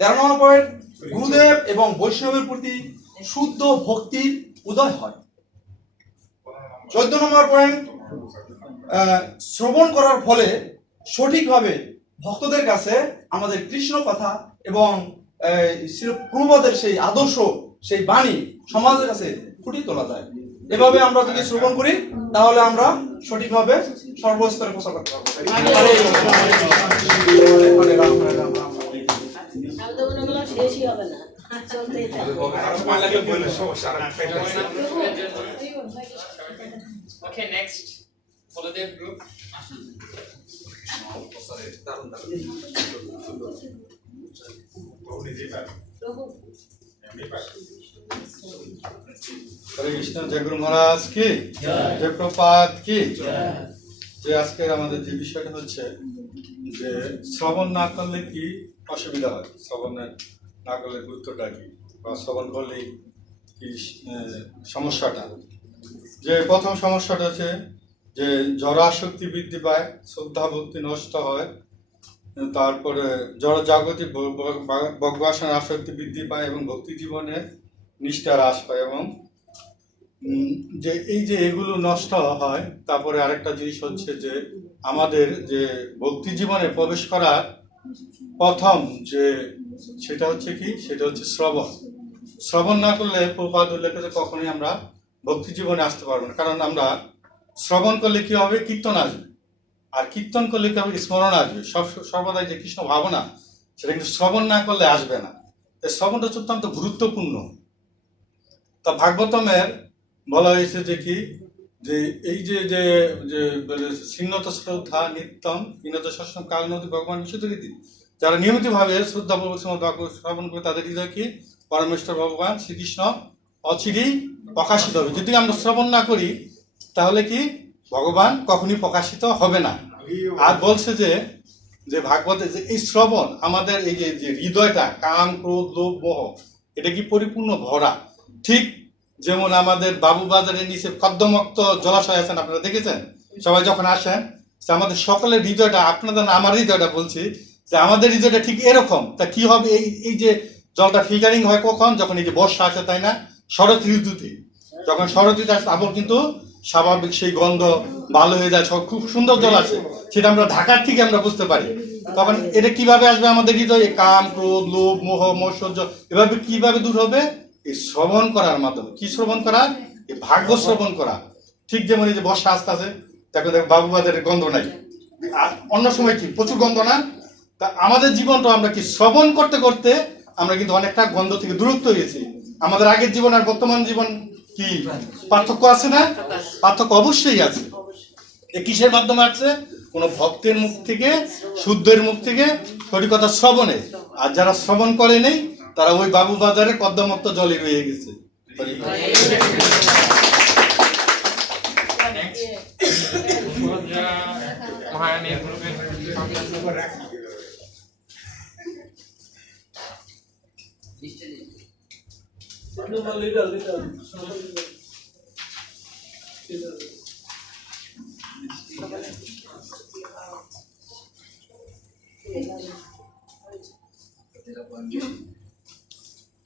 13 নম্বর পয়েন্ট গুরুদেব এবং বৈষ্ণবের প্রতি শুদ্ধ ভক্তির উদয় হয়। 14 নম্বর পয়েন্ট শ্রবণ করার ফলে সঠিকভাবে ভক্তদের কাছে আমাদের কৃষ্ণ কথা এবং প্রভুপাদের সেই আদর্শ, সেই বাণী সমাজের কাছে ফুটিয়ে তোলা যায়। এভাবে আমরা যদি শ্রবণ করি তাহলে আমরা সঠিকভাবে সর্বস্তরে প্রচার করতে পারবো। শেষই হবে না, চলতেই থাকবে। ওকে, নেক্সট বলদেব গ্রুপ। প্রভু হরে কৃষ্ণ, জয় গুরু মহারাজ কি জয়, প্রপাত কি। যে আজকের আমাদের যে বিষয়টা হচ্ছে যে শ্রবণ না করলে কি অসুবিধা হয়, শ্রবণ না করলে গুরুত্বটা কি, বা শ্রবণ করলে কি সমস্যাটা। যে প্রথম সমস্যাটা হচ্ছে যে জড়াসক্তি বৃদ্ধি পায়, শ্রদ্ধা ভক্তি নষ্ট হয়, তারপরে জড় জাগতিক ভোগবাসনার আসক্তি বৃদ্ধি পায় এবং ভক্তি জীবনে নিষ্ঠা হ্রাস পায়। এবং যে এই যে এগুলো নষ্ট হয়, তারপরে আরেকটা জিনিস হচ্ছে যে আমাদের যে ভক্তি জীবনে প্রবেশ করার প্রথম যে সেটা হচ্ছে কি, সেটা হচ্ছে শ্রবণ। শ্রবণ না করলে প্রপাত উল্লেখে কখনোই আমরা ভক্তি জীবনে আসতে পারবো না। কারণ আমরা শ্রবণ করলে কি হবে, কীর্তন আসবে, আর কীর্তন করলে কি হবে, স্মরণ আসবে। সর্বদাই যে কৃষ্ণ ভাবনা, সেটা কিন্তু শ্রবণ না করলে আসবে না। শ্রবণটা অত্যন্ত গুরুত্বপূর্ণ। তা ভাগবতমের বলা হয়েছে যে কি, যে এই যে যে যে সিন্নত শ্রদ্ধা নিত্যম বিনত সৎসং কাল নদী ভগবান বিশুদ্ধরীতি, যারা নিয়মিতভাবে শ্রদ্ধাপূর্বক শ্রবণ করে তাদের হৃদয় কি পরমেশ্বর ভগবান শ্রীকৃষ্ণ অচিরেই প্রকাশিত হবে। যদি আমরা শ্রবণ না করি তাহলে কি ভগবান কখনই প্রকাশিত হবে না। আর বলছে যে যে ভাগবতে যে এই শ্রবণ আমাদের এই যে যে হৃদয়টা কাম ক্রোধ লোভ মোহ এটা কি পরিপূর্ণ ভরা। ঠিক যেমন আমাদের বাবুবাজারের নিচে কদ্দমক্ত জলাশয় আছেন, আপনারা দেখেছেন সবাই যখন আসেন, আমাদের সকলের হৃদয়টা, আপনাদের আমার হৃদয়টা বলছি যে আমাদের হৃদয়টা ঠিক এরকম। তা কি হবে, এই যে জলটা ফিল্টারিং হয় কখন, যখন এই যে বর্ষা আসে, তাই না, শরৎ ঋতুতে। যখন শরৎ ঋতু আসে আবার কিন্তু স্বাভাবিক সেই গন্ধ ভালো হয়ে যায়, সব খুব সুন্দর জল আসে, সেটা আমরা ঢাকার থেকে আমরা বুঝতে পারি। তখন এটা কিভাবে আসবে আমাদের হৃদয়ে, কাম ক্রোধ লোভ মোহ মৌসর্য এভাবে কিভাবে দূর হবে, এই শ্রবণ করার মাধ্যমে। কি শ্রবণ করা, এই ভাগ্য শ্রবণ করা। ঠিক যেমন এই যে বর্ষা আসতে আছে, দেখো দেখো বাবুবাজারের গন্ধ নাই, আর অন্য সময় কি প্রচুর গন্ধ না। তা আমাদের জীবনটা আমরা কি শ্রবণ করতে করতে আমরা কিন্তু অনেকটা গন্ধ থেকে দূরত্ব হয়েছি। আমাদের আগের জীবন আর বর্তমান জীবন কি পার্থক্য আছে না? পার্থক্য অবশ্যই আছে। এ কিসের মাধ্যমে আসছে, কোন ভক্তের মুখ থেকে, শুদ্ধের মুখ থেকে সঠিক কথা শ্রবণে। আর যারা শ্রবণ করে নেই তারা ওই বাবু বাজারে কদ্দমক্ত জলে রয়ে গেছে।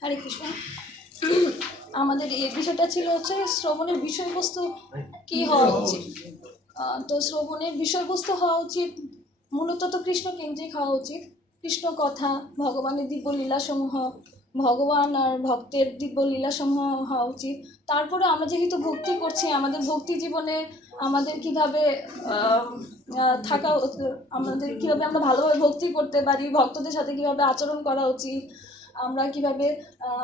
হরে কৃষ্ণ। আমাদের এই বিষয়টা ছিল হচ্ছে শ্রবণের বিষয়বস্তু কি হওয়া উচিত। তো শ্রবণের বিষয়বস্তু হওয়া উচিত মূলত তো কৃষ্ণ কেন্দ্রিক হওয়া উচিত। কৃষ্ণ কথা, ভগবানের দিব্য লীলাসমূহ, ভগবান আর ভক্তের দিব্য লীলাসমূহ হওয়া উচিত। তারপরে আমরা যেহেতু ভক্তি করছি, আমাদের ভক্তি জীবনে আমাদের কিভাবে থাকা, আমাদের কীভাবে আমরা ভালোভাবে ভক্তি করতে পারি, ভক্তদের সাথে কীভাবে আচরণ করা উচিত, আমরা কিভাবে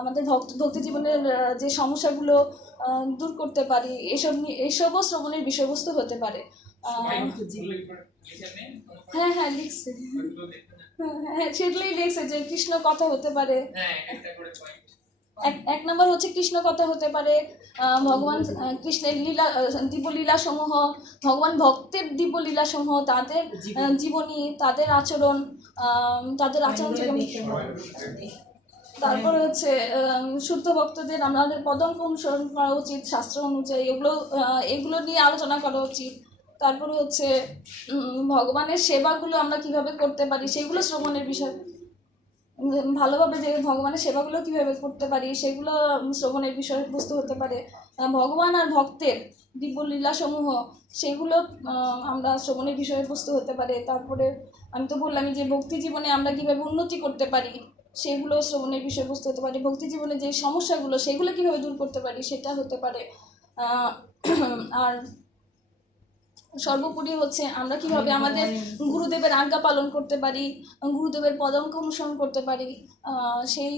আমাদের ভক্তি জীবনের যে সমস্যাগুলো দূর করতে পারি, এসবও শ্রবণের বিষয়বস্তু হতে পারে। হ্যাঁ হ্যাঁ লিখছে, হ্যাঁ সেগুলোই লিখছে যে কৃষ্ণ কথা হতে পারে। এক নম্বর হচ্ছে কৃষ্ণ কথা হতে পারে, ভগবান কৃষ্ণের লীলা দিব্য লীলা সমূহ, ভগবান ভক্তের দিব্য লীলা সমূহ, তাদের জীবনী, তাদের আচরণ তারপরে হচ্ছে শুদ্ধ ভক্তদের আমাদের পদাঙ্ক অনুসরণ করা উচিত শাস্ত্র অনুযায়ী, এগুলো নিয়ে আলোচনা করা উচিত। তারপরে হচ্ছে ভগবানের সেবাগুলো আমরা কিভাবে করতে পারি সেগুলো শ্রবণের বিষয়। ভালোভাবে যে ভগবানের সেবাগুলো কিভাবে করতে পারি সেগুলো শ্রবণের বিষয়বস্তু হতে পারে। ভগবান আর ভক্তের দিব্য লীলাসমূহ সেগুলো আমরা শ্রবণের বিষয়বস্তু হতে পারে। তারপরে আমি তো বললামই যে ভক্তি জীবনে আমরা কিভাবে উন্নতি করতে পারি সেগুলো শ্রবণের বিষয়বস্তু হতে পারে। ভক্তি জীবনে যে সমস্যাগুলো সেগুলো কিভাবে দূর করতে পারি সেটা হতে পারে। আর সর্বোপরি হচ্ছে আমরা কিভাবে আমাদের গুরুদেবের আজ্ঞা পালন করতে পারি, গুরুদেবের পদাঙ্ক অনুসরণ করতে পারি, সেই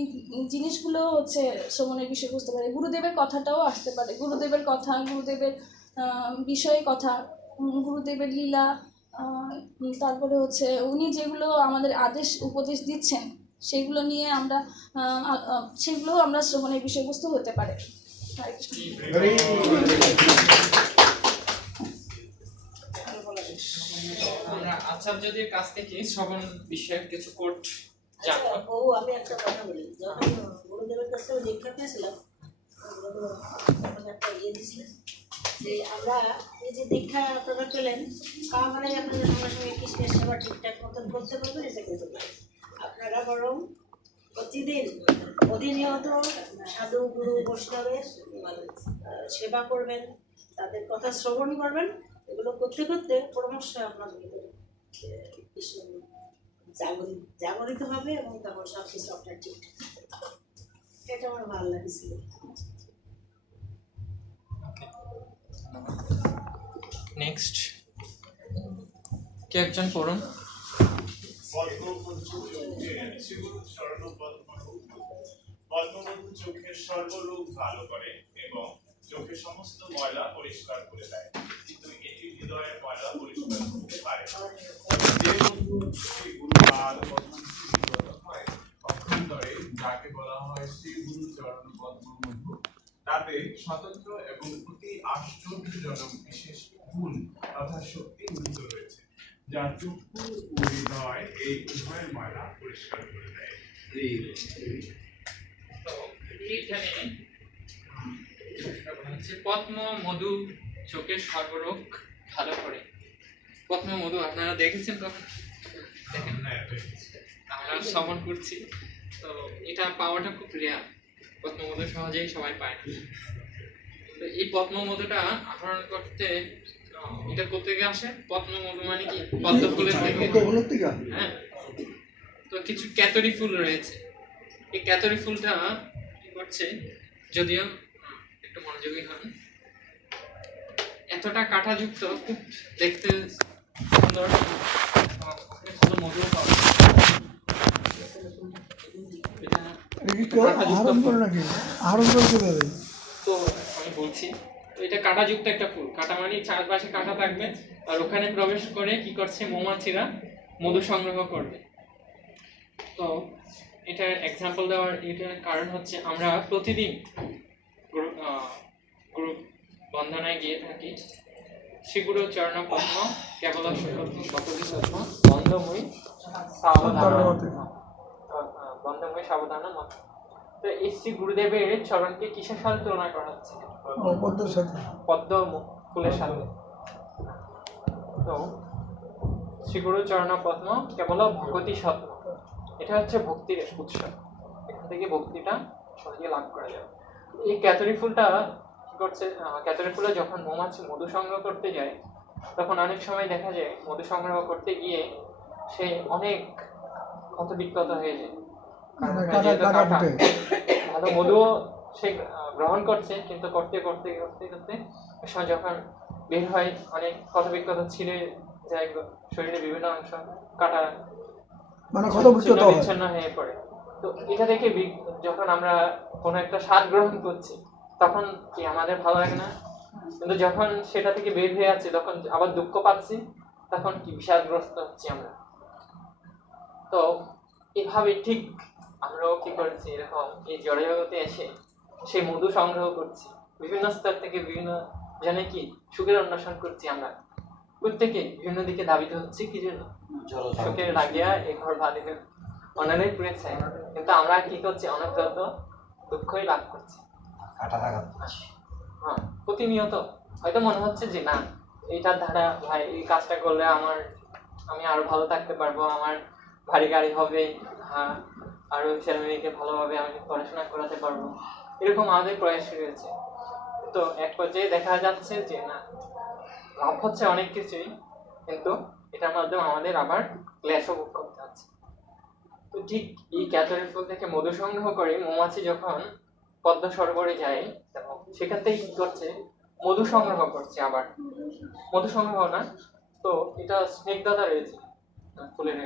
জিনিসগুলো হচ্ছে শ্রবণের বিষয়বস্তু পারে। গুরুদেবের কথাটাও আসতে পারে, গুরুদেবের কথা, গুরুদেবের বিষয়ে কথা, গুরুদেবের লীলা, তারপরে হচ্ছে উনি যেগুলো আমাদের আদেশ উপদেশ দিচ্ছেন সেগুলো নিয়ে আমরা সেগুলো আমরা শ্রবণের বিষয়বস্তু হতে পারে। হরে কৃষ্ণ। আমরা আচার্যদের কাছ থেকে শ্রবণ বিষয়ক কিছু কোট আচ্ছা আমি একটা কথা বলি, যখন গুরুদেবের কাছে দীক্ষা পেয়েছিলাম তখন একটা দিয়েছিলেন যে আমরা এই যে দীক্ষা আপনারা পেলেন তা মানে আপনাদের সঙ্গে সঙ্গে কৃষ্ণের সেবা ঠিকঠাক মতন করতে পারবেন, এটা কিন্তু আপনারা বরং প্রতিদিন প্রতিনিয়ত সাধু গুরু বৈষ্ণবের সেবা করবেন, তাদের কথা শ্রবণ করবেন। এগুলো করতে করতে পরামর্শ আপনার ভিতরে কৃষ্ণ জাগরিত হবে এবং তখন সব কিছু আপনার ঠিকঠাক এটা আমার ভালো লাগছিল। নেক্সট কে একজন পড়ুন। পদ্মবন্ধু চোখের সর্বরোগ ভালো করে এবং চোখের সমস্ত ময়লা পরিষ্কার করে দেয়, কিন্তু এটি হৃদয়ের ময়লা পরিষ্কার করতে পারে না। যে বন্ধু শ্রী গুরুপাদ পদ্মবন্ধু হয় অক্ষন্তরে, যাকে বলা হয় শ্রী গুরু চরণ পদ্মবন্ধু, তাতে স্বতন্ত্র এবং অতি আশ্চর্যজনক বিশেষ গুণ তথা শক্তি নিহিত রয়েছে, যার চক্ষু ও হৃদয় এই উভয়ের ময়লা পরিষ্কার করে দেয়। পদ্ম মধু চোখের সর্বরোগ ভালো করে। পদ্ম মধু আপনারা দেখেছেন কখন? দেখেন, আমরা শ্রবণ করছি, তো এটা পাওয়াটা খুব রেয়ার। পদ্ম মধু সহজেই সবাই পায় না। তো এই পদ্ম মধুটা আহরণ করতে এটা কোথেকে আসে? পদ্ম মধু মানে কি? পদ্ম ফুলের থেকে। হ্যাঁ, তো কিছু ক্যাতরি ফুল রয়েছে। এই ক্যাতরি ফুলটা কি করছে, যদিও একটু মনোযোগী হন, এতটা কাঁটাযুক্ত, খুব দেখতে সুন্দর, মধু পাওয়া যায়। তো আমি বলছি, তো এটা কাঁটাযুক্ত একটা ফুল। কাঁটা মানে চারপাশে কাঁটা থাকবে, আর ওখানে প্রবেশ করে কি করছে, মৌমাছিরা মধু সংগ্রহ করবে। তো এটার এক্সাম্পল দেওয়ার এটার কারণ হচ্ছে আমরা প্রতিদিন গুরু বন্দনায় গিয়ে থাকি। শ্রী গুরু চরণ পদ্ম কেবল শপথি সত্য বন্ধময়ী বন্ধময়ী সাবধান। তো এই শ্রী গুরুদেবের চরণকে কিসের সাথে তুলনা করা হচ্ছে? পদ্ম ফুলের সাথে। তো শ্রী গুরু চরণ পদ্ম কেবল ভগবতী সত্য, এটা হচ্ছে ভক্তির উৎস। এখান থেকে ভক্তিটা সহজে লাভ করা যাবে। এই ক্যাতরি ফুলটা কি করছে, ক্যাতরি ফুলে যখন মৌমাছি মধু সংগ্রহ করতে যায়, তখন অনেক সময় দেখা যায় মধু সংগ্রহ করতে গিয়ে সে অনেক ক্ষত বিক্ষত হয়ে যায়। ভালো মধুও সে গ্রহণ করছে, কিন্তু করতে করতে করতে করতে যখন বের হয় অনেক ক্ষত বিক্ষত ছিঁড়ে যায়, শরীরে বিভিন্ন অংশ কাটা বিচ্ছিন্ন হয়ে পড়ে। তো এটা দেখে যখন আমরা কোনো একটা স্বাদ গ্রহণ করছি, তখন কি আমাদের ভালো লাগে না? কিন্তু যখন সেটা থেকে বের হয়ে যাচ্ছে, তখন আবার দুঃখ পাচ্ছি, তখন কি বিষাদগ্রস্ত হচ্ছি আমরা। তো এভাবে ঠিক আমরাও কি করছি, এরকম এই জড়জগতে এসে সেই মধু সংগ্রহ করছি, বিভিন্ন স্তর থেকে বিভিন্ন জনে কি সুখের অন্বেষণ করছি। আমরা প্রত্যেকে বিভিন্ন দিকে ধাবিত হচ্ছি, কি জন্য? সুখের লাগিয়া এই ঘর ভাদিবে অনেক পুড়েছে, কিন্তু আমরা কি করছি, অনবরত দুঃখই লাভ করছি। হ্যাঁ, প্রতিনিয়ত হয়তো মনে হচ্ছে যে না, এইটার ধারা ভাই এই কাজটা করলে আমি আরো ভালো থাকতে পারবো, আমার ভারী গাড়ি হবে, হ্যাঁ, আরো ছেলে মেয়েকে ভালোভাবে আমি পড়াশোনা করাতে পারবো, এরকম আমাদের প্রয়াস রয়েছে। তো এক পর্যায়ে দেখা যাচ্ছে যে না, লাভ হচ্ছে অনেক কিছুই, কিন্তু এটার মাধ্যমে আমাদের আবার ক্লেশও ভোগ করতে হচ্ছে। তো ঠিক এই ক্যাতরি ফুল থেকে মধু সংগ্রহ করে মৌমাছি যখন পদ্ম সরোবরে যায়, সেখান থেকে কি করছে, মধু সংগ্রহ করছে। আবার মধু সংগ্রহ না, তো এটা স্নিগ্ধতা রয়েছে ফুলের।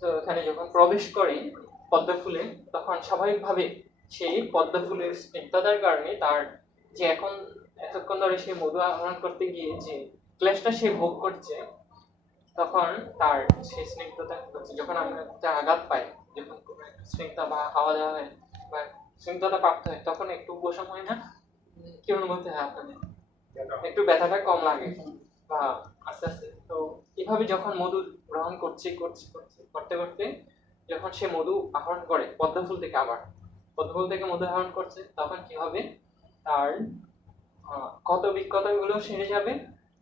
তো এখানে যখন প্রবেশ করে পদ্ম ফুলে, তখন স্বাভাবিকভাবে সেই পদ্ম ফুলের স্নিগ্ধতার কারণে তার যে এতক্ষণ ধরে সে মধু আহরণ করতে গিয়ে যে ক্লেশটা সে ভোগ করছে, তখন তার সেই স্নিগ্ধতা হচ্ছে। যখন আমরা একটা আঘাত পাই, যখন কোনো একটা স্নিগ্ধতা বা হাওয়া দেওয়া হয় বা স্নিগ্ধতা প্রাপ্ত হয় তখন একটু উপশম হয় না? কি অনুভূতি হয় আপনাদের? একটু ব্যথাটা কম লাগে বা আস্তে আস্তে। তো এভাবে যখন মধু গ্রহণ করতে করতে যখন সে মধু আহরণ করে পদ্মফুল থেকে, আবার পদ্মফুল থেকে মধু আহরণ করছে, তখন কি হবে, তার ক্ষত বিক্ষতগুলো সেরে যাবে,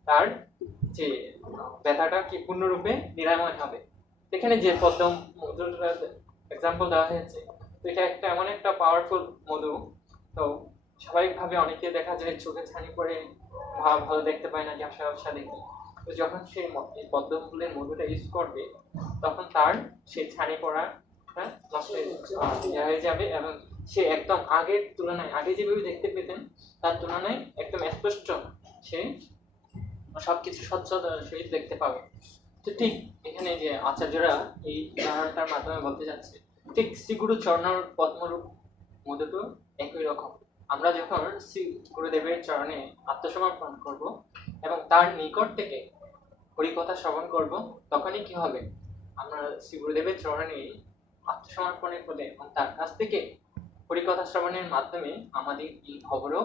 তার যে ব্যথাটা কি পূর্ণরূপে নিরাময় হবে। এখানে যে পদ্ম মধুর এক্সাম্পল দেওয়া হয়েছে, তো এটা একটা এমন একটা পাওয়ারফুল মধু। তো স্বাভাবিকভাবে অনেকে দেখা যায় চোখে ছানি পড়ে ভালো দেখতে পায় না, ঝাপসা দেখি। তো যখন সে এই পদ্ম ফুলের মধুটা ইউজ করবে তখন তার সেই ছানি পড়া নষ্ট হয়ে যাবে এবং সে একদম আগের তুলনায়, আগে যেভাবে দেখতে পেতেন তার তুলনায় একদম স্পষ্ট সে সবকিছু স্বচ্ছতার সহিত দেখতে পাবে। তো ঠিক এখানে যে আচার্যরা এই উদাহরণটার মাধ্যমে বলতে যাচ্ছে, ঠিক শ্রী গুরু চরণের পদ্মরূপ মধুটো একই রকম। আমরা যখন শ্রী গুরুদেবের চরণে আত্মসমর্পণ করব এবং তার নিকট থেকে হরিকথা শ্রবণ করব, তখনই কি হবে, আমরা শ্রী গুরুদেবের চরণে আত্মসমর্পণের ফলে এবং তার কাছ থেকে হরিকথা শ্রবণের মাধ্যমে আমাদের এই খবরও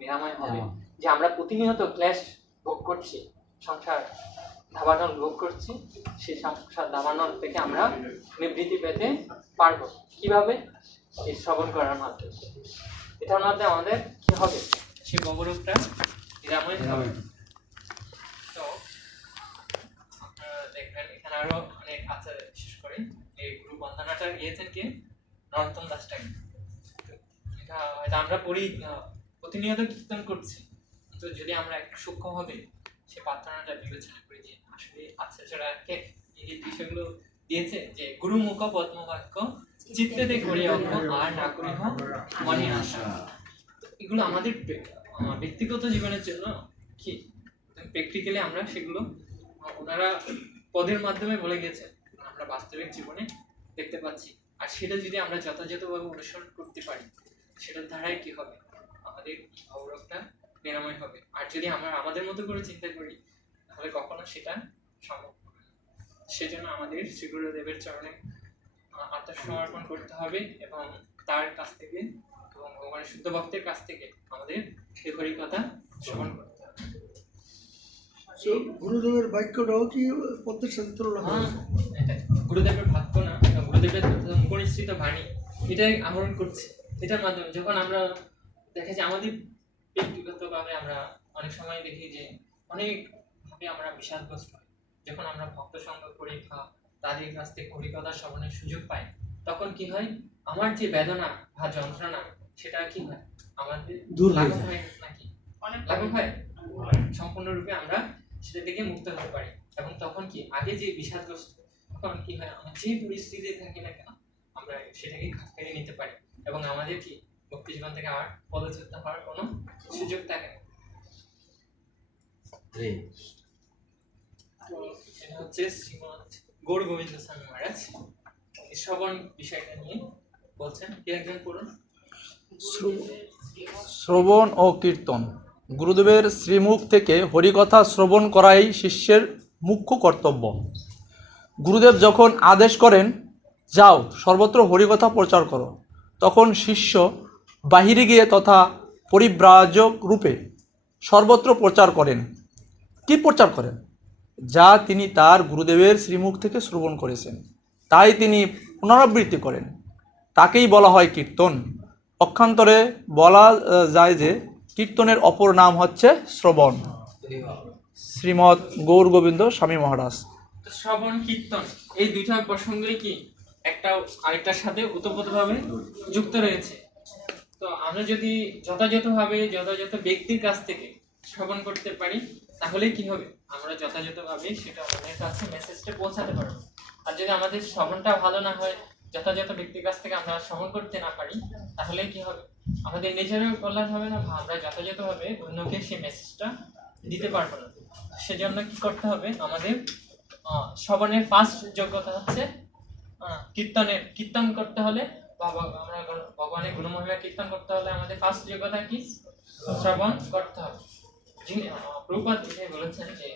নিরাময় হবে। যে আমরা প্রতিনিয়ত ক্লেশ ভোগ করছি, সংসার দাবানল ভোগ করছি, সেই সংসার দাবানল থেকে আমরা নিবৃত্তি পেতে পারবো কিভাবে? এই শ্রবণ করার মাধ্যমে। এটার মাধ্যমে আমাদের কি হবে, সেই ভবরোগটা নিরাময় হবে। তো আপনারা দেখবেন এখানে আরো অনেক আছে, বিশেষ করে এই গুরু বন্দনাটা গিয়েছেন কে? নরোত্তম দাস ঠাকুর। এটা হয়তো আমরা পড়ি, প্রতিনিয়ত কীর্তন করছি, তো যদি আমরা একটু সূক্ষ্মভাবে সে প্রার্থনাটা বিবেচনা করি যে আসলে আচার্যরা এই বিষয়গুলো দিয়েছে যে গুরু মুখ পদ্মবাক্য চিত্তেতে করি অঙ্ক আর না করি হোক মনে আশা। এগুলো আমাদের ব্যক্তিগত জীবনের জন্য কি প্র্যাকটিক্যালি আমরা সেগুলো ওনারা পদের মাধ্যমে বলে গেছেন, আমরা বাস্তবিক জীবনে দেখতে পাচ্ছি। আর সেটা যদি আমরা যথাযথভাবে অনুসরণ করতে পারি, সেটার দ্বারাই কি হবে, আমাদের অবরোধটা নিরাময় হবে। আর যদি আমরা আমাদের মতো করে চিন্তা করি তাহলে কখনো সেটা সম্ভব হবে না। সেজন্য আমাদের শ্রী গুরুদেবের চরণে আত্মসমর্পণ করতে হবে এবং তার কাছ থেকে এবং ভগবানের শুদ্ধ ভক্তের কাছ থেকে আমাদের এই হরিকথা শ্রবণ করতে হবে। গুরুদেবের বাক্যটাও কি পদ্মের সাথে তুলনা করা যায়? গুরুদেবের বাক্য না, গুরুদেবের পরিচিত বাণী, এটাই আহরণ করছে। এটার মাধ্যমে যখন আমরা দেখা যায় আমাদের ব্যক্তিগতভাবে আমরা অনেক সময় দেখি যে অনেকভাবে আমরা বিষাদগ্রস্ত হই, যখন আমরা ভক্ত সঙ্গ করি বা তাদের কাছ থেকে হরিকথা শ্রবণের সুযোগ পাই, তখন কি হয়, আমার যে বেদনা বা যন্ত্রণা সেটা কি হয়, আমাদের লাঘব হয় নাকি? অনেক লাঘব হয়, সম্পূর্ণরূপে আমরা সেটা থেকে মুক্ত হতে পারি। এবং তখন কি আগে যে বিষাদগ্রস্ত, তখন কি হয়, আমরা যে পরিস্থিতি থাকি না কেন আমরা সেটাকে খাপ নিতে পারি এবং আমাদের কি ভক্তি জীবন থেকে আর পদচ্যুত হওয়ার কোনো সুযোগ থাকে না। এটা হচ্ছে শ্রীমৎ গৌর গোবিন্দ স্বামী মহারাজ শ্রবণ বিষয়টা নিয়ে বলছেন। কে একজন পড়ুন। শ্রবণ ও কীর্তন। গুরুদেবের শ্রীমুখ থেকে হরিকথা শ্রবণ করাই শিষ্যের মুখ্য কর্তব্য। গুরুদেব যখন আদেশ করেন, যাও সর্বত্র হরিকথা প্রচার করো, তখন শিষ্য বাহিরে গিয়ে তথা পরিব্রাজক রূপে সর্বত্র প্রচার করেন। কি প্রচার করেন? যা তিনি তার গুরুদেবের শ্রীমুখ থেকে শ্রবণ করেছেন, তাই তিনি পুনরাবৃত্তি করেন। তাকেই বলা হয় কীর্তন। পক্ষান্তরে বলা যায় যে কীর্তনের অপর নাম হচ্ছে শ্রবণ। শ্রীমৎ গৌর গোবিন্দ স্বামী মহারাজ। শ্রবণ কীর্তন এই দুইটা প্রসঙ্গই কি একটা আরেকটার সাথে ওতপ্রোতভাবে যুক্ত রয়েছে। তো আমরা যদি যথাযথভাবে যথাযথ ব্যক্তির কাছ থেকে শ্রবণ করতে পারি, তাহলে কি হবে, আমরা যথাযথভাবে সেটা অন্যের কাছে মেসেজটা পৌঁছাতে পারবো। আর যদি আমাদের শ্রবণটা ভালো না হয়, যথাযথ ব্যক্তির কাছ থেকে আমরা শ্রবণ করতে না পারি, তাহলে কি হবে, আমাদের নিজেরও কল্যাণ হবে না, আমরা যথাযথভাবে অন্যকে সেই মেসেজটা দিতে পারবো না। সেজন্য কি করতে হবে, আমাদের শ্রবণের ফার্স্ট যোগ্যতা হচ্ছে কীর্তন করতে হলে, আমরা ভগবানের গুণমহিমা কীর্তন করতে হলে আমাদের ফার্স্ট যোগ্যতা কি, শ্রবণ করতে হবে। যিনি প্রভুপাদ এটাই বলেছেন যে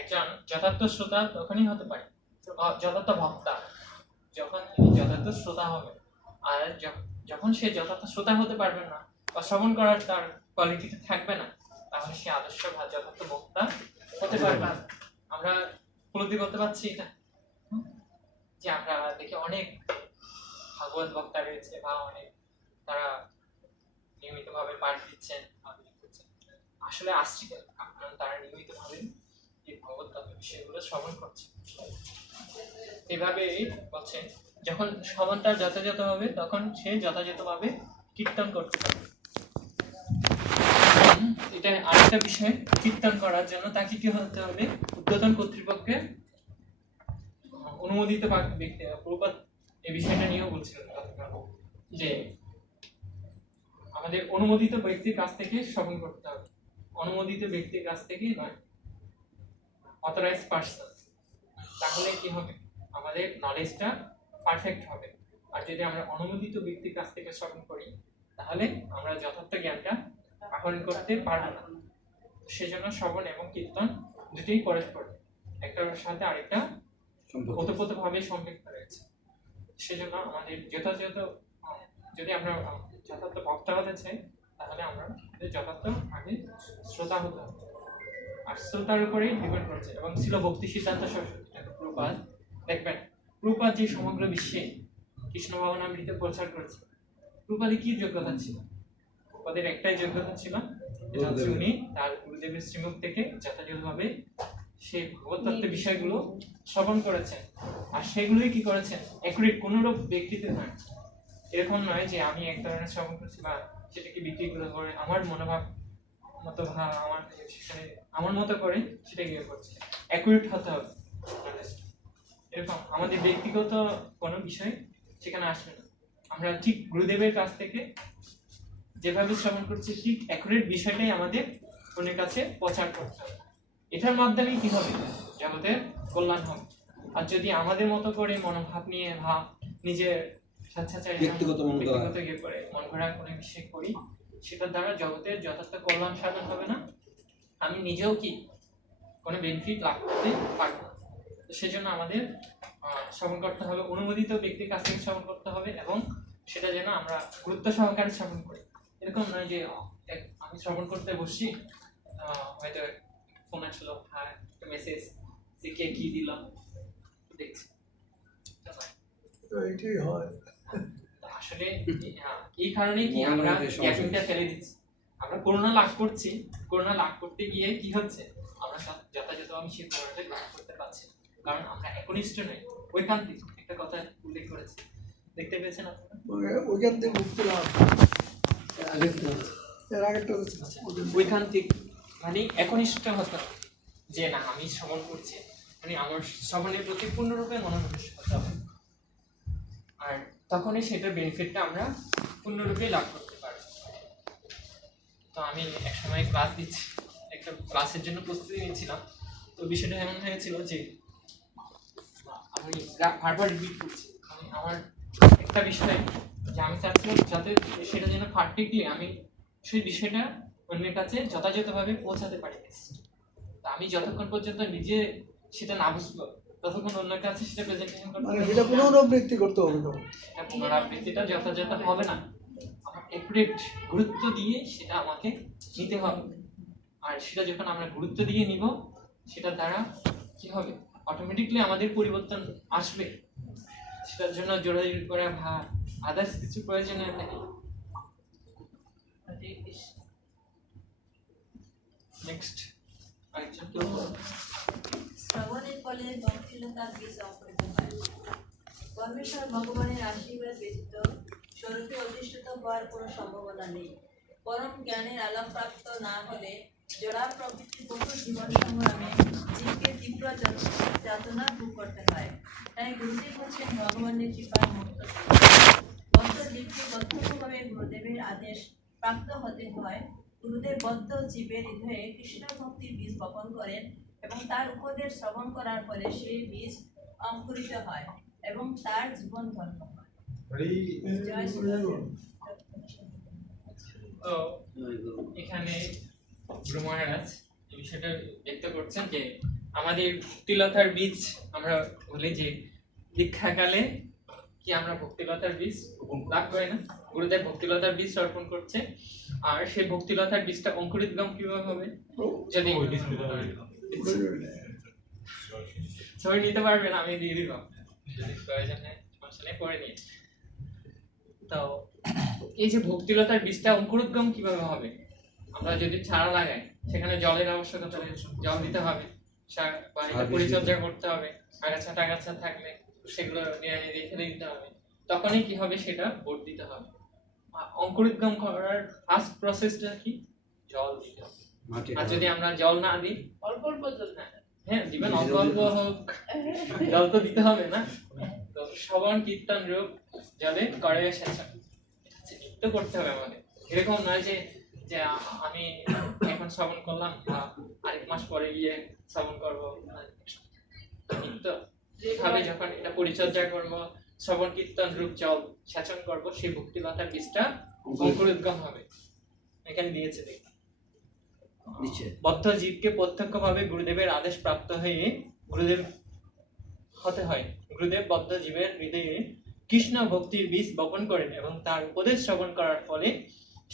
একজন যথার্থ শ্রোতা তখনই হতে পারে, যথার্থ ভক্তা যখন যথার্থ শ্রোতা হবে। আর যখন সে যথার্থ শ্রোতা হতে পারবে না বা শ্রবণ করার তার কোয়ালিটিটা থাকবে না, তাহলে সে আদর্শ বা যথার্থ বক্তা হতে পারবে না। আমরা উপলব্ধি করতে পারছি এটা, যে আমরা দেখি অনেক ভাগবত বক্তা রয়েছে বা অনেক তারা নিয়মিতভাবে পাঠ দিচ্ছেন, আসলে আসছে কেন? কারণ তারা নিয়মিতভাবে এই ভগবত তত্ত্ব বিষয়গুলো শ্রবণ করছে। এভাবে বলছে যখন শ্রবণটা যথাযথ হবে তখন সে যথাযথভাবে কীর্তন করতে পারবে। এটা আরেকটা বিষয়, কীর্তন করার জন্য তাকে কি হতে হবে? ঊর্ধ্বতন কর্তৃপক্ষের অনুমোদিত ব্যক্তি। প্রভুপাদ এই বিষয়টা নিয়েও বলছিলেন যে আমাদের অনুমোদিত ব্যক্তির কাছ থেকে শ্রবণ করতে হবে। অনুমোদিত ব্যক্তির কাছ থেকে নয়, অথরাইজ পার্সন। তাহলে কি হবে? আমাদের নলেজটা পারফেক্ট হবে। আর যদি আমরা অনুমোদিত ব্যক্তির কাছ থেকে শ্রবণ করি তাহলে আমরা যথার্থ জ্ঞানটা আহরণ করতে পারবো না। সেজন্য শ্রবণ এবং কীর্তন দুটোই পরস্পর, একটার সাথে আরেকটা ওতপ্রোতভাবে সম্পৃক্ত রয়েছে। সেজন্য আমাদের যথাযথ, যদি আমরা যথার্থ বক্তা হতে চাই তাহলে আমরা যথার্থ আগে শ্রোতা হতে হবে। আর শ্রোতার উপরেই ডিপেন্ড করছে। এবং ছিল ভক্তি সিদ্ধান্ত সরস্বতী ঠাকুর প্রভুপাদ, দেখবেন প্রভুপাদ যে সমগ্র বিশ্বে কৃষ্ণ ভাবনামৃত প্রচার করেছে, প্রভুপাদের কি যোগ্যতা ছিল? প্রভুপাদের একটাই যোগ্যতা ছিল, এটা হচ্ছে উনি তার গুরুদেবের শ্রীমুখ থেকে যথাযথভাবে সেই ভগবত তত্ত্বের বিষয়গুলো শ্রবণ করেছেন। আর সেগুলোই কি করেছেন? অ্যাকুরেট, কোনোরূপ ব্যক্তিতে নয়। এরকম নয় যে আমি এক ধরনের শ্রবণ করছি বা সেটাকে বিক্রি করে আমার মনোভাব মতো আমার সেখানে আমার মতো করে সেটা গিয়ে করছে। অ্যাকুরেট হতে হবে। এরকম আমাদের ব্যক্তিগত কোনো বিষয় সেখানে আসবে না। আমরা ঠিক গুরুদেবের কাছ থেকে যেভাবে শ্রবণ করছি ঠিক অ্যাকুরেট বিষয়টাই আমাদের অন্যের কাছে প্রচার করতে হবে। এটার মাধ্যমে কি হবে? জগতের কল্যাণ হবে। আর যদি আমাদের মতো করে মনোভাব নিয়ে বা নিজের ব্যক্তিগত ইয়ে করে মন গড়া কোনো বিষয় করি, সেটার দ্বারা জগতের যথার্থ কল্যাণ সাধন হবে না। আমি নিজেও কি কোনো বেনিফিট লাভ করতে পারবো না। তো সেজন্য আমাদের শ্রবণ করতে হবে, অনুমোদিত ব্যক্তির কাছ থেকে শ্রবণ করতে হবে এবং সেটা যেন আমরা গুরুত্ব সহকারে শ্রবণ করি। এরকম নয় যে আমি শ্রবণ করতে বসছি, হয়তো ফোন আসলো, একটা মেসেজ যে কে কি দিলাম দেখছি, এইটাই হয়। আসলে এই কারণেই কি আমরা গ্যাপিংটা ফেলে দিচ্ছি। আমরা করোনা লাভ করছি, করোনা লাভ করতে গিয়ে কি হচ্ছে? আমরা যথাযথভাবে সেই করোনাটা লাভ করতে পারছি, কারণ আমরা একনিষ্ঠ নই, ঐকান্তিক। একটা কথা উল্লেখ করেছি, দেখতে পেয়েছেন আপনারা? ওইখান থেকে মুক্তি লাভ। ঐকান্তিক মানে একনিষ্ঠ হতে হবে, যে না আমি শ্রবণ করছি, মানে আমার শ্রবণের প্রতি পূর্ণরূপে মনোনিবেশ হতে হবে। আর তখনই সেটার বেনিফিটটা আমরা পূর্ণরূপে লাভ করতে পারি। তো আমি এক সময় ক্লাস দিচ্ছি, একটা ক্লাসের জন্য প্রস্তুতি নিচ্ছিলাম। তো বিষয়টা এমন হয়েছিল যে আমি বারবার রিপিট করছি, মানে আমার একটা বিষয় যে আমি চাচ্ছিলাম যাতে সেটা যেন পারফেক্টলি আমি সেই বিষয়টা অন্যের কাছে যথাযথভাবে পৌঁছাতে পারি। তো আমি যতক্ষণ পর্যন্ত নিজে সেটা না বুঝবো ততক্ষণ অন্যের কাছে সেটা প্রেজেন্টেশন করতে মানে সেটা পুনরাবৃত্তি করতে হবে তো, সেটা পুনরাবৃত্তিটা যথাযথ হবে না। আমার একুরেট গুরুত্ব দিয়ে সেটা আমাকে নিতে হবে। আর সেটা যখন আমরা গুরুত্ব দিয়ে নিব, সেটার দ্বারা কি হবে? অটোমেটিকলি আমাদের পরিবর্তন আসবে। সেটার জন্য জোরাজুরি করা বা আদার্স কিছু প্রয়োজন থাকে। নেক্সট আরেকজন শ্রবণের ফলে ভক্তিলতার বীজ অঙ্কুরিত হয়। পরমেশ্বর ভগবানের আশীর্বাদ ব্যতীত স্বরূপে অধিষ্ঠিত হওয়ার কোনো সম্ভাবনা নেই। পরম জ্ঞানের আলাপ প্রাপ্ত না হলে জড়া প্রবৃত্তির বহু জীবন সংগ্রামে জীবকে তীব্র যাতনা ভোগ করতে হয়। তাই গুরুদেব হচ্ছেন ভগবানের কৃপার মুক্ত। বদ্ধ জীবকে প্রত্যক্ষভাবে গুরুদেবের আদেশ প্রাপ্ত হতে হয়। গুরুদেব বদ্ধ জীবের হৃদয়ে কৃষ্ণ ভক্তির বীজ বপন করেন এবং তার উপদেশ শ্রবণ করার ফলে সেই বীজ অঙ্কুরিত হয় এবং তার জীবন ধন্য হয়। জয় শ্রী। তো এখানে গুরু মহারাজ এই বিষয়টা ব্যক্ত করছেন যে আমাদের ভক্তিলতার বীজ আমরা বলি যে দীক্ষাকালে কি আমরা ভক্তিলতার বীজ লাভ করি না? গুরুদেব ভক্তিলতার বীজ অর্পণ করছে, আর সেই ভক্তিলতার বীজটা অঙ্কুরিতগম কিভাবে হবে? যদি ছবি নিতে পারবেন, আমি দিয়ে দিব যদি প্রয়োজন হয়, সমস্যা নেই, পরে নিয়ে। তো এই যে ভক্তিলতার বীজটা অঙ্কুরোদ্গম কিভাবে হবে? আমরা যদি চারা লাগাই, সেখানে জলের আবশ্যকতা রয়েছে, জল দিতে হবে, বা এটা পরিচর্যা করতে হবে, আগাছা টাগাছা থাকলে সেগুলো রেখে দিতে হবে, তখনই কি হবে? সেটা বর্ধিত হবে। অঙ্কুরোদ্গম করার ফার্স্ট প্রসেসটা কি? জল দিতে হবে। আর যদি আমরা জল না দিই, অল্প অল্প জল না, হ্যাঁ দিবেন, অল্প অল্প হোক, জল তো দিতে হবে না। তো শ্রবণ কীর্তন রূপ জলে করে সেচন, নিত্য করতে হবে আমাদের। এরকম নয় যে যে আমি এখন শ্রবণ করলাম, আরেক মাস পরে গিয়ে শ্রবণ করবো। নিত্য এইভাবে যখন এটা পরিচর্যা করবো, শ্রবণ কীর্তন রূপ জল সেচন করবো, সেই ভক্তিলতার বীজটা অঙ্কুরোদ্গম হবে। এখানে দিয়েছে দেখি, বদ্ধ জীবকে প্রত্যক্ষভাবে গুরুদেবের আদেশ প্রাপ্ত হয়ে গুরুদেব হতে হয়। গুরুদেব বদ্ধ জীবের হৃদয়ে কৃষ্ণ ভক্তির বীজ বপন করেন এবং তার উপদেশ শ্রবণ করার ফলে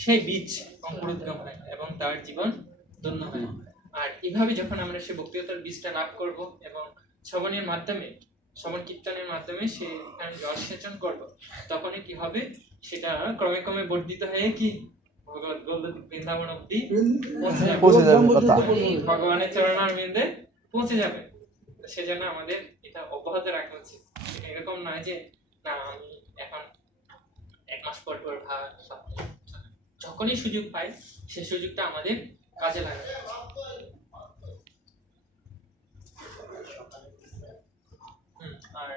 সেই বীজ অঙ্কুরোদ্গম হয় এবং তার জীবন ধন্য হয়। আর এইভাবে যখন আমরা সেই ভক্তিলতার বীজটা লাভ করব এবং শ্রবণের মাধ্যমে, শ্রবণ কীর্তনের মাধ্যমে সেখানে জল সেচন করব, তখনই কি হবে? সেটা ক্রমে ক্রমে বর্ধিত হয়ে কি ভগবত গোলদীপ বৃন্দাবন অব্দি পৌঁছে যাবে, ভগবানের চরণারবিন্দে পৌঁছে যাবে। সেজন্য আমাদের এটা অব্যাহত রাখা উচিত। এরকম নয় যে না আমি এখন এক মাস পর পর যখনই সুযোগ পাই সেই সুযোগটা আমাদের কাজে লাগাতে হবে। আর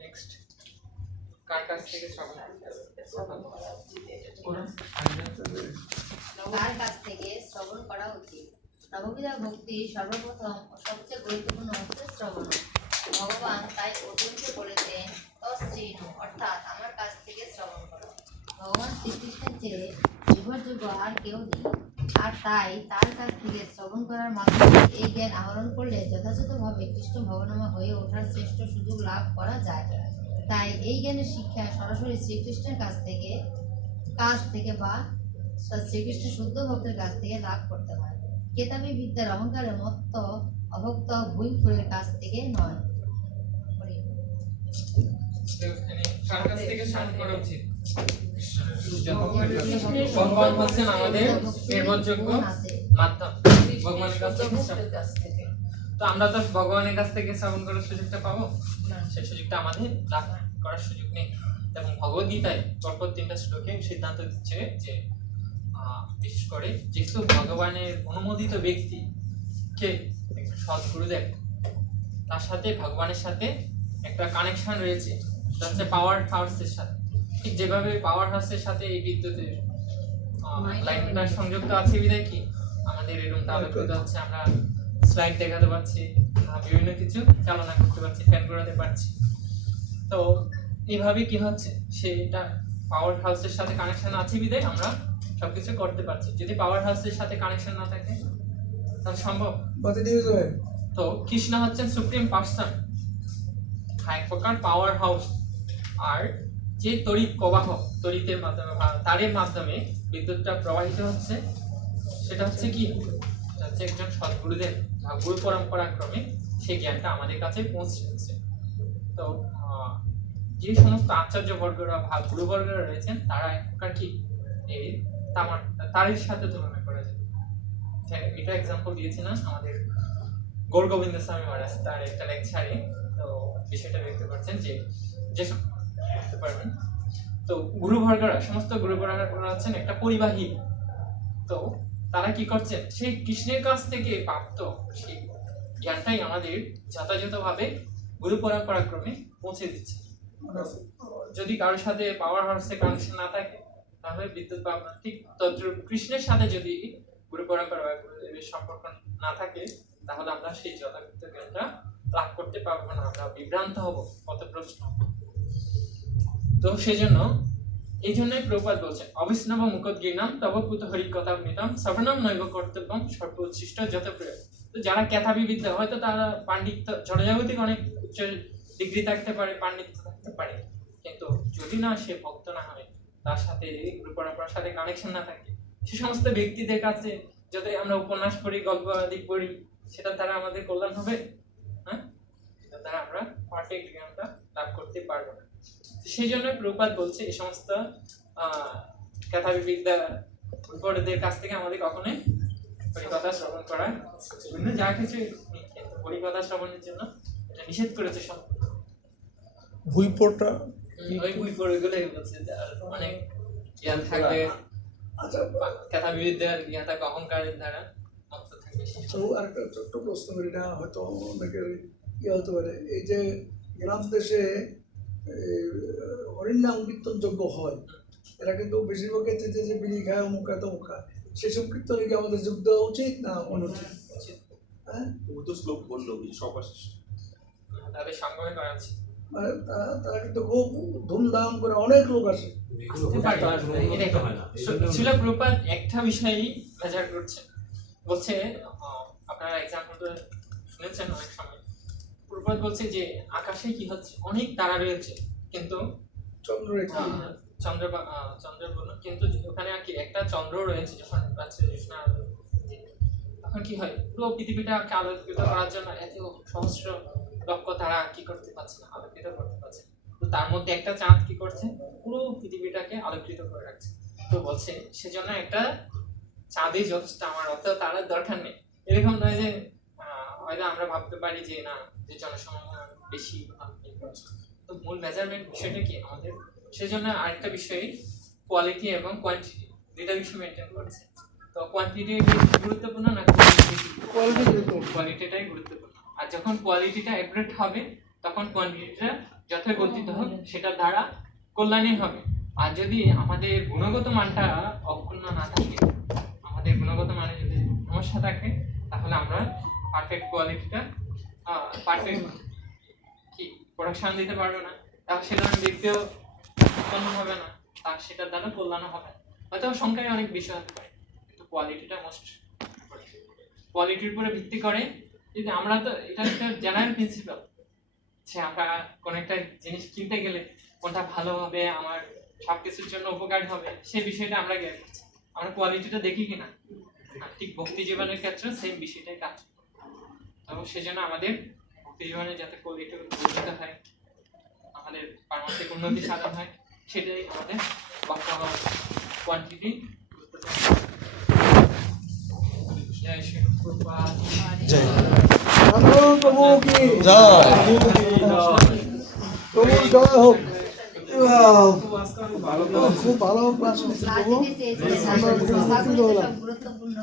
নেক্সট কার কাছ থেকে শ্রবণ করতে হবে? কার কাছ থেকে শ্রবণ করা উচিত? নববিধা ভক্তি সর্বপ্রথম ও সবচেয়ে গুরুত্বপূর্ণ হচ্ছে শ্রবণ। ভগবান তাই অর্জুনকে বলেছেন তৎশ্রীণু, অর্থাৎ আমার কাছ থেকে শ্রবণ করো। ভগবান শ্রীকৃষ্ণের চেয়ে নির্ভরযোগ্য আর কেউ নেই, আর তাই তার কাছ থেকে শ্রবণ করার মাধ্যমে এই জ্ঞান আহরণ করলে যথাযথভাবে কৃষ্ণ ভগবান হয়ে ওঠার শ্রেষ্ঠ সুযোগ লাভ করা যায়। তাই এই জ্ঞানের শিক্ষা সরাসরি শ্রীকৃষ্ণের কাছ থেকে বা শ্রীকৃষ্ণ শুদ্ধ ভক্তের কাছ থেকে লাভ করতে হয়। কেতাবী বিদ্যার অহংকারে মত্ত অভক্ত ভুইফুরের কাছ থেকে নয়। ভগবান হচ্ছেন আমাদের নির্ভরযোগ্য মাধ্যম, ভগবানের কাছ থেকে। তো আমরা তো ভগবানের কাছ থেকে শ্রবণ করার সুযোগটা পাবো, সেই সুযোগটা আমাদের লাভ করার সুযোগ নেই। এবং ভগবদ্গীতায় পরপর 3টা শ্লোকে সিদ্ধান্ত দিচ্ছে যে বিশেষ করে যেহেতু ভগবানের অনুমোদিত ব্যক্তি কে সৎ গুরুদেব, তার সাথে ভগবানের সাথে একটা কানেকশন রয়েছে, সেটা হচ্ছে পাওয়ার হাউসের সাথে। ঠিক যেভাবে পাওয়ার হাউসের সাথে এই বিদ্যুতের লাইনটা সংযুক্ত আছে বিধায় কি আমাদের এরকমটা আলোকিত হচ্ছে, আমরা স্লাইড দেখাতে পারছি, বিভিন্ন কিছু চালনা করতে পারছি, ফ্যান ঘোরাতে পারছি। তো এইভাবে কি হচ্ছে, সেটা পাওয়ার হাউসের সাথে কানেকশন আছে বিধায় আমরা সবকিছু করতে পারছি। যদি পাওয়ার হাউসের সাথে কানেকশন না থাকে তাহলে সম্ভব। তো কৃষ্ণ হচ্ছেন সুপ্রিম পার্সন, এক প্রকার পাওয়ার হাউস। আর যে তড়িৎ প্রবাহ, তড়িতের মাধ্যমে তারের মাধ্যমে বিদ্যুৎটা প্রবাহিত হচ্ছে, সেটা হচ্ছে কি, সেটা হচ্ছে একজন সদ্গুরুদেব বা গুরু পরম্পরা ক্রমে সেই জ্ঞানটা আমাদের কাছে পৌঁছে যাচ্ছে। তো যে সমস্ত আচার্য বর্গরা বা গুরুবর্গরা রয়েছেন, তারা এক প্রকার কি এই তারের সাথে তুলনা করা যায়। এটা এক্সাম্পল দিয়েছিলাম আমাদের গৌর গোবিন্দ স্বামী মহারাজ তার একটা লেকচারে। তো বিষয়টা দেখতে পাচ্ছেন যে যেসব দেখতে পারবেন। তো গুরুবর্গরা, সমস্ত গুরুবর্গরা হচ্ছেন একটা পরিবাহী। তো তারা কি করছেন, সেই কৃষ্ণের কাছ থেকে প্রাপ্ত সেই জ্ঞানটাই আমাদের যথাযথভাবে গুরু পরম্পরা ক্রমে পৌঁছে দিচ্ছে। যদি কারোর সাথে পাওয়ার হাউসে কানেকশন না থাকে তাহলে বিদ্যুৎ পাবনা, ঠিক তদ্রূপ কৃষ্ণের সাথে যদি গুরু পরম্পরা বা গুরুদেবের সম্পর্ক না থাকে তাহলে আমরা সেই যথাযথ জ্ঞানটা লাভ করতে পারবো না, আমরা বিভ্রান্ত হব, পথভ্রষ্ট। তো সেজন্য এই জন্যই প্রভুপাদ বলছেন অবিষ্ণব মুখোদ্গীর্ণম তব পুত হরিকথামৃতম শ্রবণম নৈব কর্তব্যম সর্বোচ্ছিষ্ট যত প্রিয়। তো যারা ক্যাথাবিবিদ্যা হয়তো তারা পাণ্ডিত্য জড়জাগতিক অনেক উচ্চ ডিগ্রি থাকতে পারে, পাণ্ডিত্য থাকতে পারে, কিন্তু যদি না সে ভক্ত না হয়, তার সাথে গুরু পরম্পরার সাথে কানেকশন না থাকে, সে সমস্ত ব্যক্তিদের কাছে যদি আমরা উপন্যাস পড়ি, গল্প আদি পড়ি, সেটা দ্বারা আমাদের কল্যাণ হবে? হ্যাঁ, সেটা দ্বারা আমরা পারফেক্ট জ্ঞানটা লাভ করতে পারবো না। সেই জন্য প্রভুপাদ বলছে এই সমস্ত ক্যাথাবিবিদ্যা গুরুদের কাছ থেকে আমাদের কখনোই হরিকথা শ্রবণ করা বিভিন্ন যা কিছু হরিকথা শ্রবণের জন্য এটা নিষেধ করেছে সব। ভুইপোটা ওই বইগুলোই বলছে অনেক জ্ঞান থাকবে, ক্যাথাবিবিদ্যার জ্ঞান থাকবে, অহংকারের দ্বারা মুক্ত থাকবে। তো আরেকটা ছোট্ট প্রশ্ন করি, এটা হয়তো অনেকের ইয়ে হতে পারে, এই যে গ্রাম দেশে হরিণ নাম কীর্তন যোগ্য হয়, এরা কিন্তু বেশিরভাগ ক্ষেত্রে যে বিড়ি খায়, অমুক খায় তমুক খায়, সেসব কীর্তনে কি আমাদের যোগ দেওয়া উচিত না অনুচিত? হ্যাঁ, তো শ্লোক বললো সর্বশেষ তাদের সংগ্রহ করা উচিত। মানে তারা কিন্তু খুব ধুমধাম করে অনেক লোক আসে। ছিল প্রভুপাদ একটা বিষয়ই মেজার করছে, বলছে আপনারা এক্সাম্পলটা শুনেছেন অনেক সময়, প্রভুপাদ বলছে যে আকাশে কি হচ্ছে, অনেক তারা রয়েছে কিন্তু চন্দ্র বলুন, কিন্তু ওখানে আর কি একটা চন্দ্র রয়েছে, যখন রাত্রে জ্যোৎস্না তখন কি হয়, পুরো পৃথিবীটাকে আলোকিত করার জন্য এত সহস্র লক্ষ তারা কি করতে পারছে না, আলোকিত করতে পারছে। তো তার মধ্যে একটা চাঁদ কি করছে, পুরো পৃথিবীটাকে আলোকিত করে রাখছে। তো বলছে সেজন্য একটা চাঁদই যথেষ্ট, আমার অত তারার দরকার নেই। এরকম নয় যে হয়তো আমরা ভাবতে পারি যে না, যে জনসংখ্যা বেশি, তো মূল মেজারমেন্ট বিষয়টা কি আমাদের, সেজন্য আরেকটা বিষয় কোয়ালিটি এবং কোয়ান্টিটি, দুইটা বিষয় মেনটেন করছে। তো কোয়ান্টিটি গুরুত্বপূর্ণ না কোয়ালিটিটাই গুরুত্বপূর্ণ। আর যখন কোয়ালিটিটা অ্যাকুরেট হবে, তখন কোয়ান্টিটিটা যথাগতিত হবে, সেটা দ্বারা কল্যাণই হবে। আর যদি আমাদের গুণগত মানটা অক্ষুণ্ণ না থাকে, আমাদের গুণগত মানে যদি সমস্যা থাকে, তাহলে আমরা পারফেক্ট কোয়ালিটিটা পারফেক্ট কি প্রোডাকশন দিতে পারবো না, তাহলে সেটা দেখতেও উৎপন্ন হবে না, তার সেটার দ্বারা কল্যাণ হবে। হয়তো সংখ্যায় অনেক বিষয় হতে পারে, কিন্তু কোয়ালিটিটা মোস্ট। কোয়ালিটির উপরে ভিত্তি করে যদি আমরা, তো এটা একটা জেনারেল প্রিন্সিপাল, সে আমরা কোনো একটা জিনিস কিনতে গেলে কোনটা ভালো হবে, আমার সব কিছুর জন্য উপকারী হবে, সেই বিষয়টা আমরা জ্ঞান করছি, আমরা কোয়ালিটিটা দেখি কিনা। ঠিক ভক্তি জীবনের ক্ষেত্রে সেম বিষয়টাই কাজ করে। এবং সেজন্য আমাদের ভক্তি জীবনে যাতে কোয়ালিটি উন্নত হয়, আমাদের পারমার্থিক উন্নতি সাধন হয়, সেটাই আমাদের বক্তব্য। কোয়ান্টিটি জয় শ্রী প্রভুপাদ জয় প্রভু কি জয়, প্রভু জয় হোক। খুব ভালো ক্লাস হচ্ছে প্রভু। গুরুত্বপূর্ণ